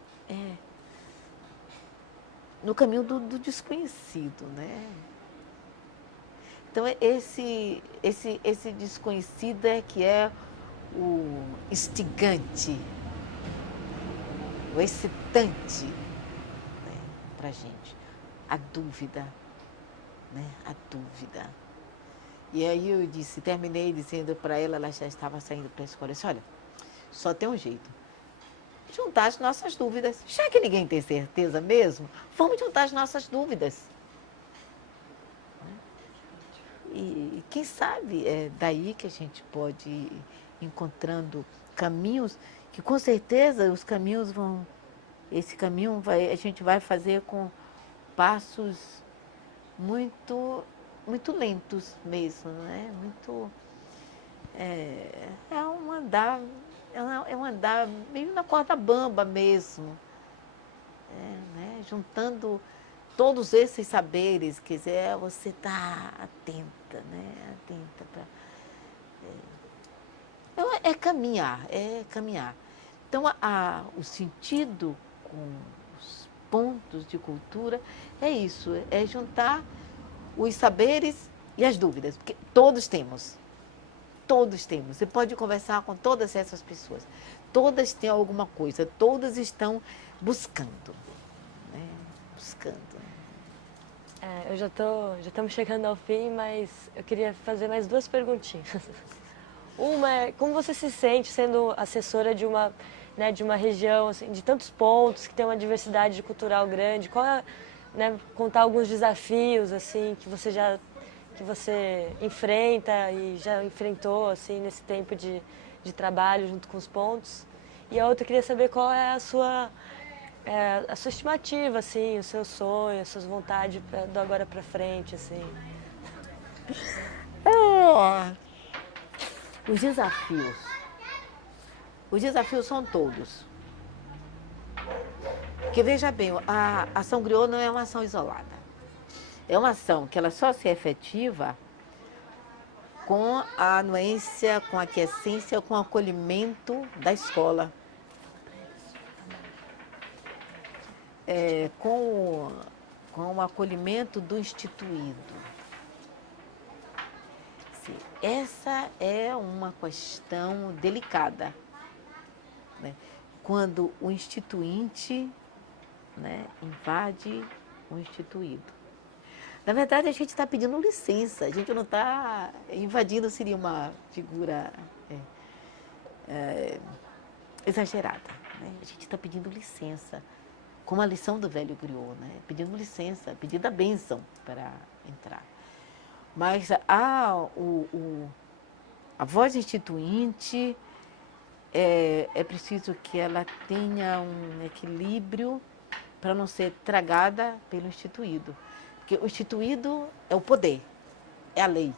no caminho do desconhecido, né? Então, esse desconhecido é que é o instigante, o excitante, né, para a gente. A dúvida, né? A dúvida. E aí eu terminei dizendo para ela, ela já estava saindo para a escola, eu disse, olha, só tem um jeito. Juntar as nossas dúvidas. Já que ninguém tem certeza mesmo, vamos juntar as nossas dúvidas. E quem sabe é daí que a gente pode ir encontrando caminhos, que com certeza os caminhos vão... Esse caminho a gente vai fazer com passos muito, muito lentos mesmo, né? Muito... É um andar meio na corda bamba mesmo, né? Juntando todos esses saberes, quer dizer, você está atenta, né? Atenta para... É caminhar, é caminhar. Então, o sentido com os pontos de cultura é isso, é juntar os saberes e as dúvidas, porque todos temos. Todos temos. Você pode conversar com todas essas pessoas. Todas têm alguma coisa, todas estão buscando, né? Buscando. Já estamos chegando ao fim, mas eu queria fazer mais duas perguntinhas. Uma é, como você se sente sendo assessora de uma região assim, de tantos pontos, que tem uma diversidade cultural grande? Qual é, né, contar alguns desafios assim que você enfrenta e já enfrentou assim nesse tempo de trabalho junto com os pontos? E a outra, eu queria saber qual é a sua estimativa, assim, o seu sonho, as suas vontades do agora pra frente, assim. Ah, os desafios. Os desafios são todos. Porque veja bem, a ação griot não é uma ação isolada. É uma ação que ela só se efetiva com a anuência, com a aquiescência, com o acolhimento da escola. Com o acolhimento do instituído. Sim, essa é uma questão delicada, né? Quando o instituinte, né, invade o instituído. Na verdade, a gente está pedindo licença, a gente não está invadindo, seria uma figura exagerada. Né? A gente está pedindo licença, como a lição do velho griot, né? Pedindo licença, pedindo a bênção para entrar. Mas a voz instituinte é preciso que ela tenha um equilíbrio para não ser tragada pelo instituído. Porque o instituído é o poder, é a lei.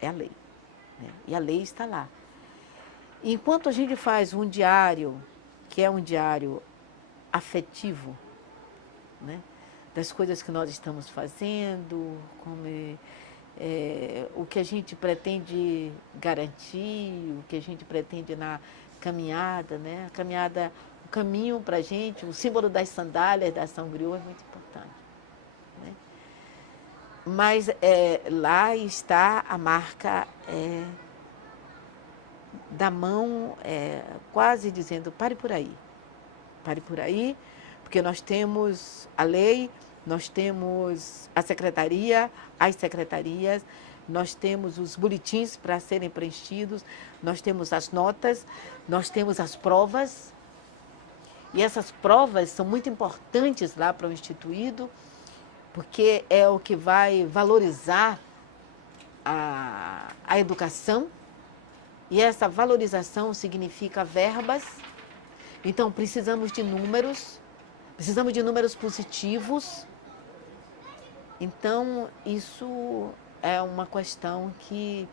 É a lei. Né? E a lei está lá. Enquanto a gente faz um diário, que é um diário afetivo, né? Das coisas que nós estamos fazendo, o que a gente pretende garantir, o que a gente pretende na caminhada, né? A caminhada, o caminho para a gente, o símbolo das sandálias da ação griot é muito importante. Né? Mas lá está a marca da mão, quase dizendo, pare por aí. Pare por aí, porque nós temos a lei, nós temos a secretaria, as secretarias, nós temos os boletins para serem preenchidos, nós temos as notas, nós temos as provas. E essas provas são muito importantes lá para o instituído, porque é o que vai valorizar a educação. E essa valorização significa verbas. Então, precisamos de números positivos. Então, isso é uma questão que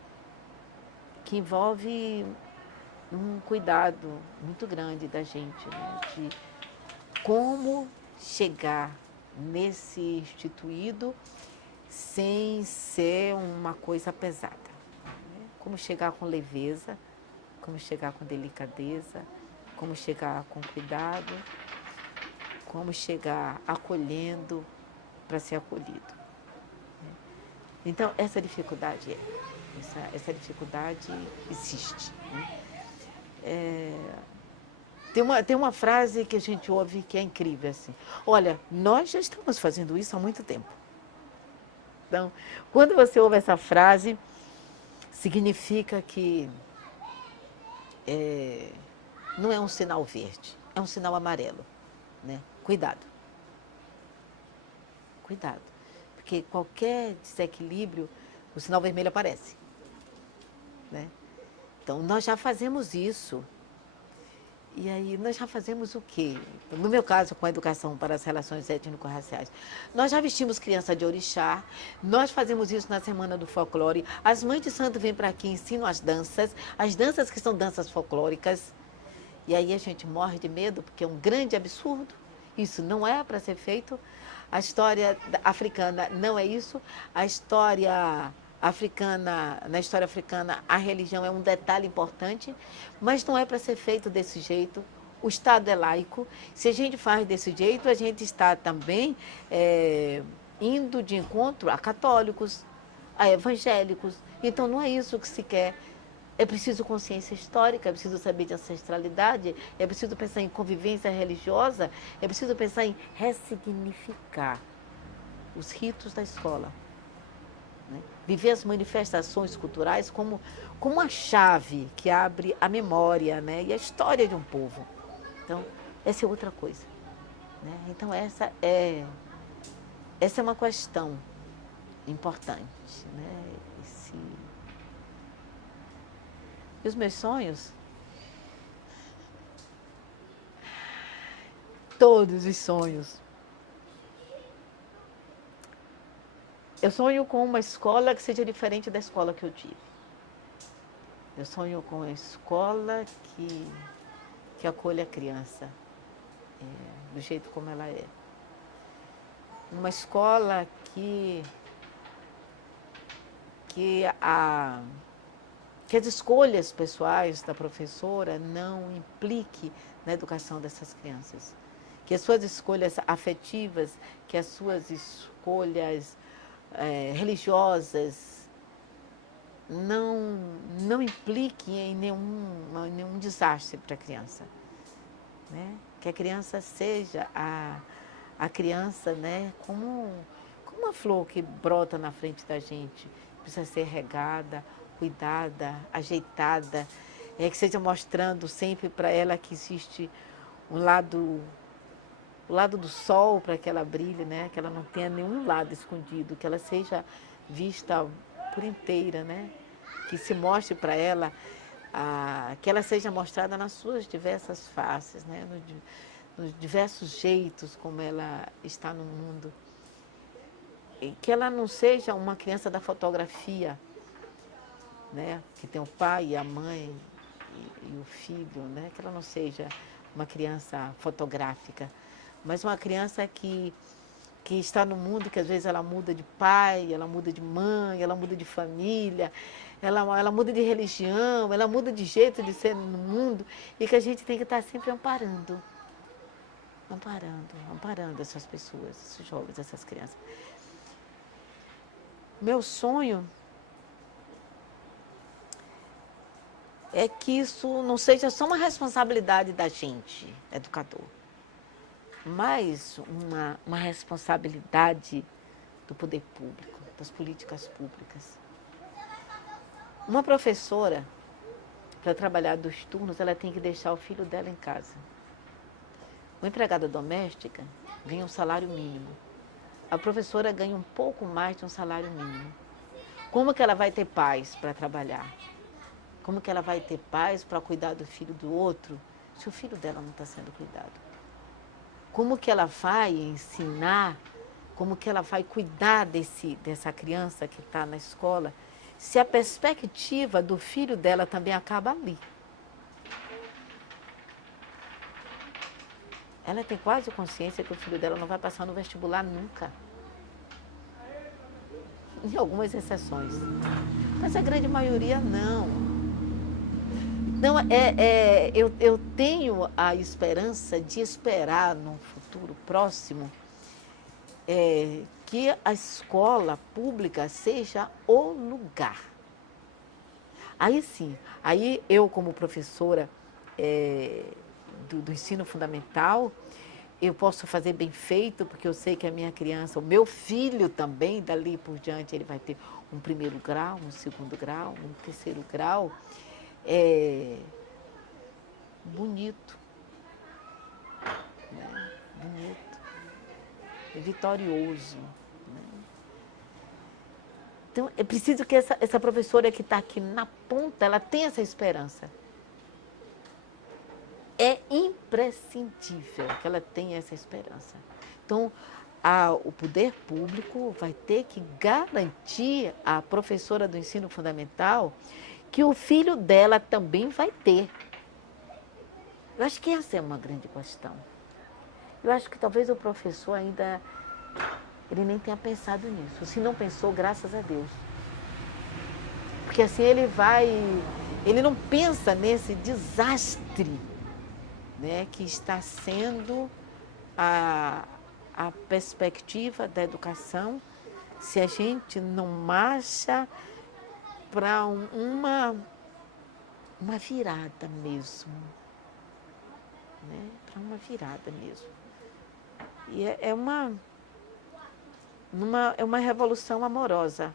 envolve um cuidado muito grande da gente, né? De como chegar nesse instituído sem ser uma coisa pesada. Né? Como chegar com leveza, como chegar com delicadeza, como chegar com cuidado, como chegar acolhendo para ser acolhido. Então, essa dificuldade existe. Né? Tem uma frase que a gente ouve que é incrível, assim, olha, nós já estamos fazendo isso há muito tempo. Então, quando você ouve essa frase, significa que não é um sinal verde, é um sinal amarelo. Né? Cuidado. Cuidado. Porque qualquer desequilíbrio, o sinal vermelho aparece. Né? Então, nós já fazemos isso. E aí, nós já fazemos o quê? No meu caso, com a educação para as relações étnico-raciais. Nós já vestimos criança de orixá, nós fazemos isso na Semana do Folclore. As mães de santo vêm para aqui e ensinam as danças que são danças folclóricas. E aí a gente morre de medo, porque é um grande absurdo. Isso não é para ser feito. A história africana não é isso. A história africana, na história africana, a religião é um detalhe importante, mas não é para ser feito desse jeito. O Estado é laico. Se a gente faz desse jeito, a gente está também indo de encontro a católicos, a evangélicos. Então não é isso que se quer. É preciso consciência histórica, é preciso saber de ancestralidade, é preciso pensar em convivência religiosa, é preciso pensar em ressignificar os ritos da escola. Né? Viver as manifestações culturais como uma chave que abre a memória, né? E a história de um povo. Então, essa é outra coisa. Né? Então, essa é uma questão importante. Né? E os meus sonhos? todos os sonhos. Eu sonho com uma escola que seja diferente da escola que eu tive. Eu sonho com a escola que acolha a criança do jeito como ela é. Uma escola que as escolhas pessoais da professora não impliquem na educação dessas crianças. Que as suas escolhas afetivas, que as suas escolhas religiosas não impliquem em nenhum desastre para a criança. Né? Que a criança seja a criança, né, como uma flor que brota na frente da gente. Precisa ser regada, cuidada, ajeitada, que seja mostrando sempre para ela que existe o lado do sol para que ela brilhe, né? Que ela não tenha nenhum lado escondido, que ela seja vista por inteira, né? Que se mostre para ela, que ela seja mostrada nas suas diversas faces, né? Nos diversos jeitos como ela está no mundo. E que ela não seja uma criança da fotografia, né? Que tem o pai e a mãe e o filho, né? Que ela não seja uma criança fotográfica, mas uma criança que está no mundo, que às vezes ela muda de pai, ela muda de mãe, ela muda de família, ela muda de religião, ela muda de jeito de ser no mundo, e que a gente tem que estar sempre amparando essas pessoas, esses jovens, essas crianças. Meu sonho é que isso não seja só uma responsabilidade da gente, educador, mas uma responsabilidade do poder público, das políticas públicas. Uma professora, para trabalhar 2 turnos, ela tem que deixar o filho dela em casa. Uma empregada doméstica ganha um salário mínimo. A professora ganha um pouco mais de um salário mínimo. Como que ela vai ter paz para trabalhar? Como que ela vai ter paz para cuidar do filho do outro se o filho dela não está sendo cuidado? Como que ela vai ensinar, como que ela vai cuidar dessa criança que está na escola, se a perspectiva do filho dela também acaba ali? Ela tem quase consciência que o filho dela não vai passar no vestibular nunca. Em algumas exceções. Mas a grande maioria não. Então, eu tenho a esperança de esperar num futuro próximo que a escola pública seja o lugar. Aí sim, aí eu como professora do ensino fundamental, eu posso fazer bem feito, porque eu sei que a minha criança, o meu filho também, dali por diante, ele vai ter um 1º grau, um 2º grau, um 3º grau, bonito, né? Bonito, vitorioso. Né? Então, é preciso que essa professora que está aqui na ponta, ela tenha essa esperança. É imprescindível que ela tenha essa esperança. Então, o poder público vai ter que garantir à professora do ensino fundamental que o filho dela também vai ter. Eu acho que essa é uma grande questão. Eu acho que talvez o professor ainda, ele nem tenha pensado nisso. Se não pensou, graças a Deus. Porque assim ele não pensa nesse desastre, né, que está sendo a perspectiva da educação, se a gente não marcha para uma virada mesmo. Né? Para uma virada mesmo. E é uma revolução amorosa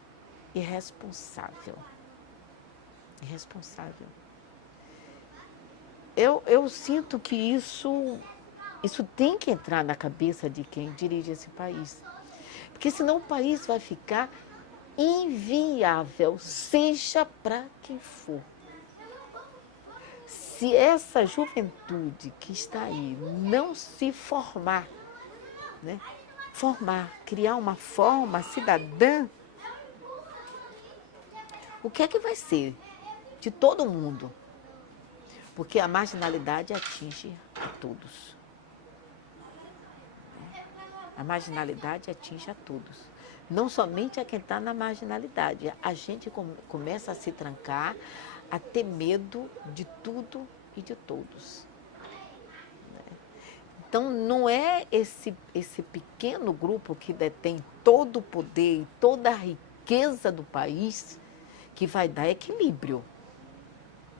e responsável. Irresponsável. Eu sinto que isso tem que entrar na cabeça de quem dirige esse país. Porque senão o país vai ficar inviável, seja para quem for. se essa juventude que está aí não se formar, né? Criar uma forma cidadã, o que é que vai ser de todo mundo? Porque a marginalidade atinge a todos. A marginalidade atinge a todos. Não somente a quem está na marginalidade. A gente começa a se trancar, a ter medo de tudo e de todos. Então, não é esse pequeno grupo que detém todo o poder e toda a riqueza do país que vai dar equilíbrio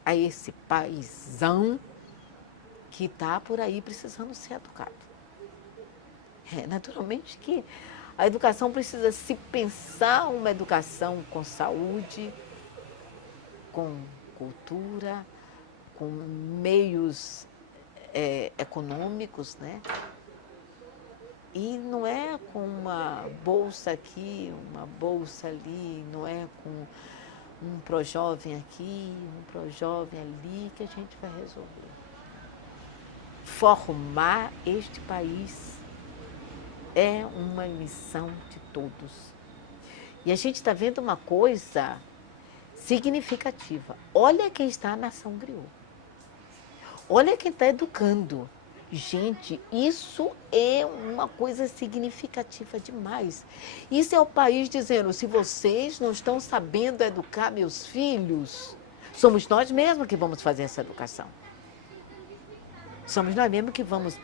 a esse paizão que está por aí precisando ser educado. Naturalmente que a educação precisa se pensar uma educação com saúde, com cultura, com meios econômicos, né? E não é com uma bolsa aqui, uma bolsa ali, não é com um projovem aqui, um projovem ali que a gente vai resolver. Formar este país é uma missão de todos. E a gente está vendo uma coisa significativa. Olha quem está na ação griot. Olha quem está educando. Gente, isso é uma coisa significativa demais. Isso é o país dizendo, se vocês não estão sabendo educar meus filhos, somos nós mesmos que vamos fazer essa educação. Somos nós mesmos que vamos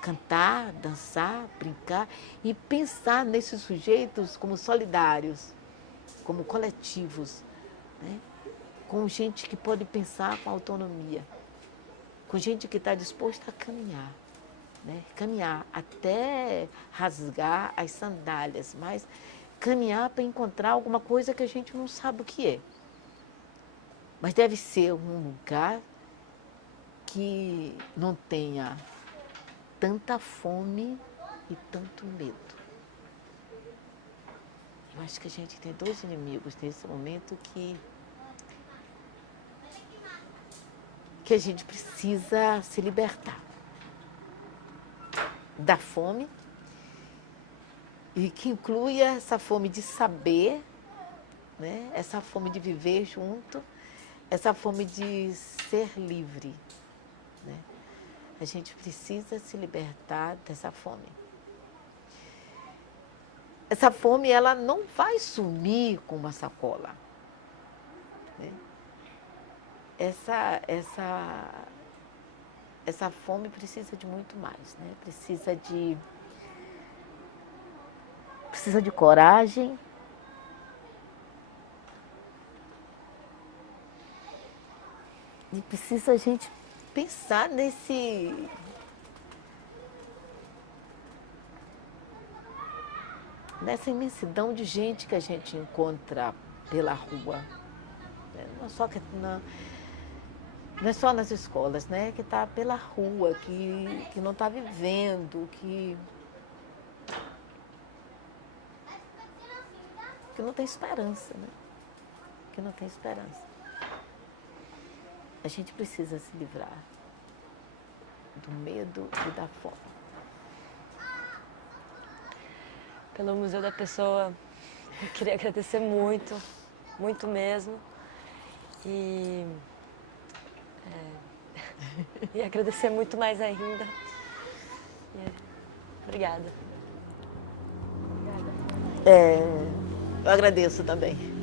cantar, dançar, brincar e pensar nesses sujeitos como solidários, como coletivos, né? Com gente que pode pensar com autonomia, com gente que está disposta a caminhar, né? Caminhar até rasgar as sandálias, mas caminhar para encontrar alguma coisa que a gente não sabe o que é. Mas deve ser um lugar que não tenha tanta fome e tanto medo. Eu acho que a gente tem dois inimigos nesse momento que a gente precisa se libertar. Da fome, e que inclui essa fome de saber, né? Essa fome de viver junto, essa fome de ser livre, né? A gente precisa se libertar dessa fome. Essa fome, ela não vai sumir com uma sacola, né? Essa fome precisa de muito mais, né? Precisa de coragem, e precisa a gente pensar nessa imensidão de gente que a gente encontra pela rua. Não é só nas escolas, né? Que está pela rua, que não está vivendo, que não tem esperança, né? Que não tem esperança. A gente precisa se livrar do medo e da fome. Pelo Museu da Pessoa, eu queria agradecer muito, muito mesmo. E agradecer muito mais ainda. Obrigada. Eu agradeço também.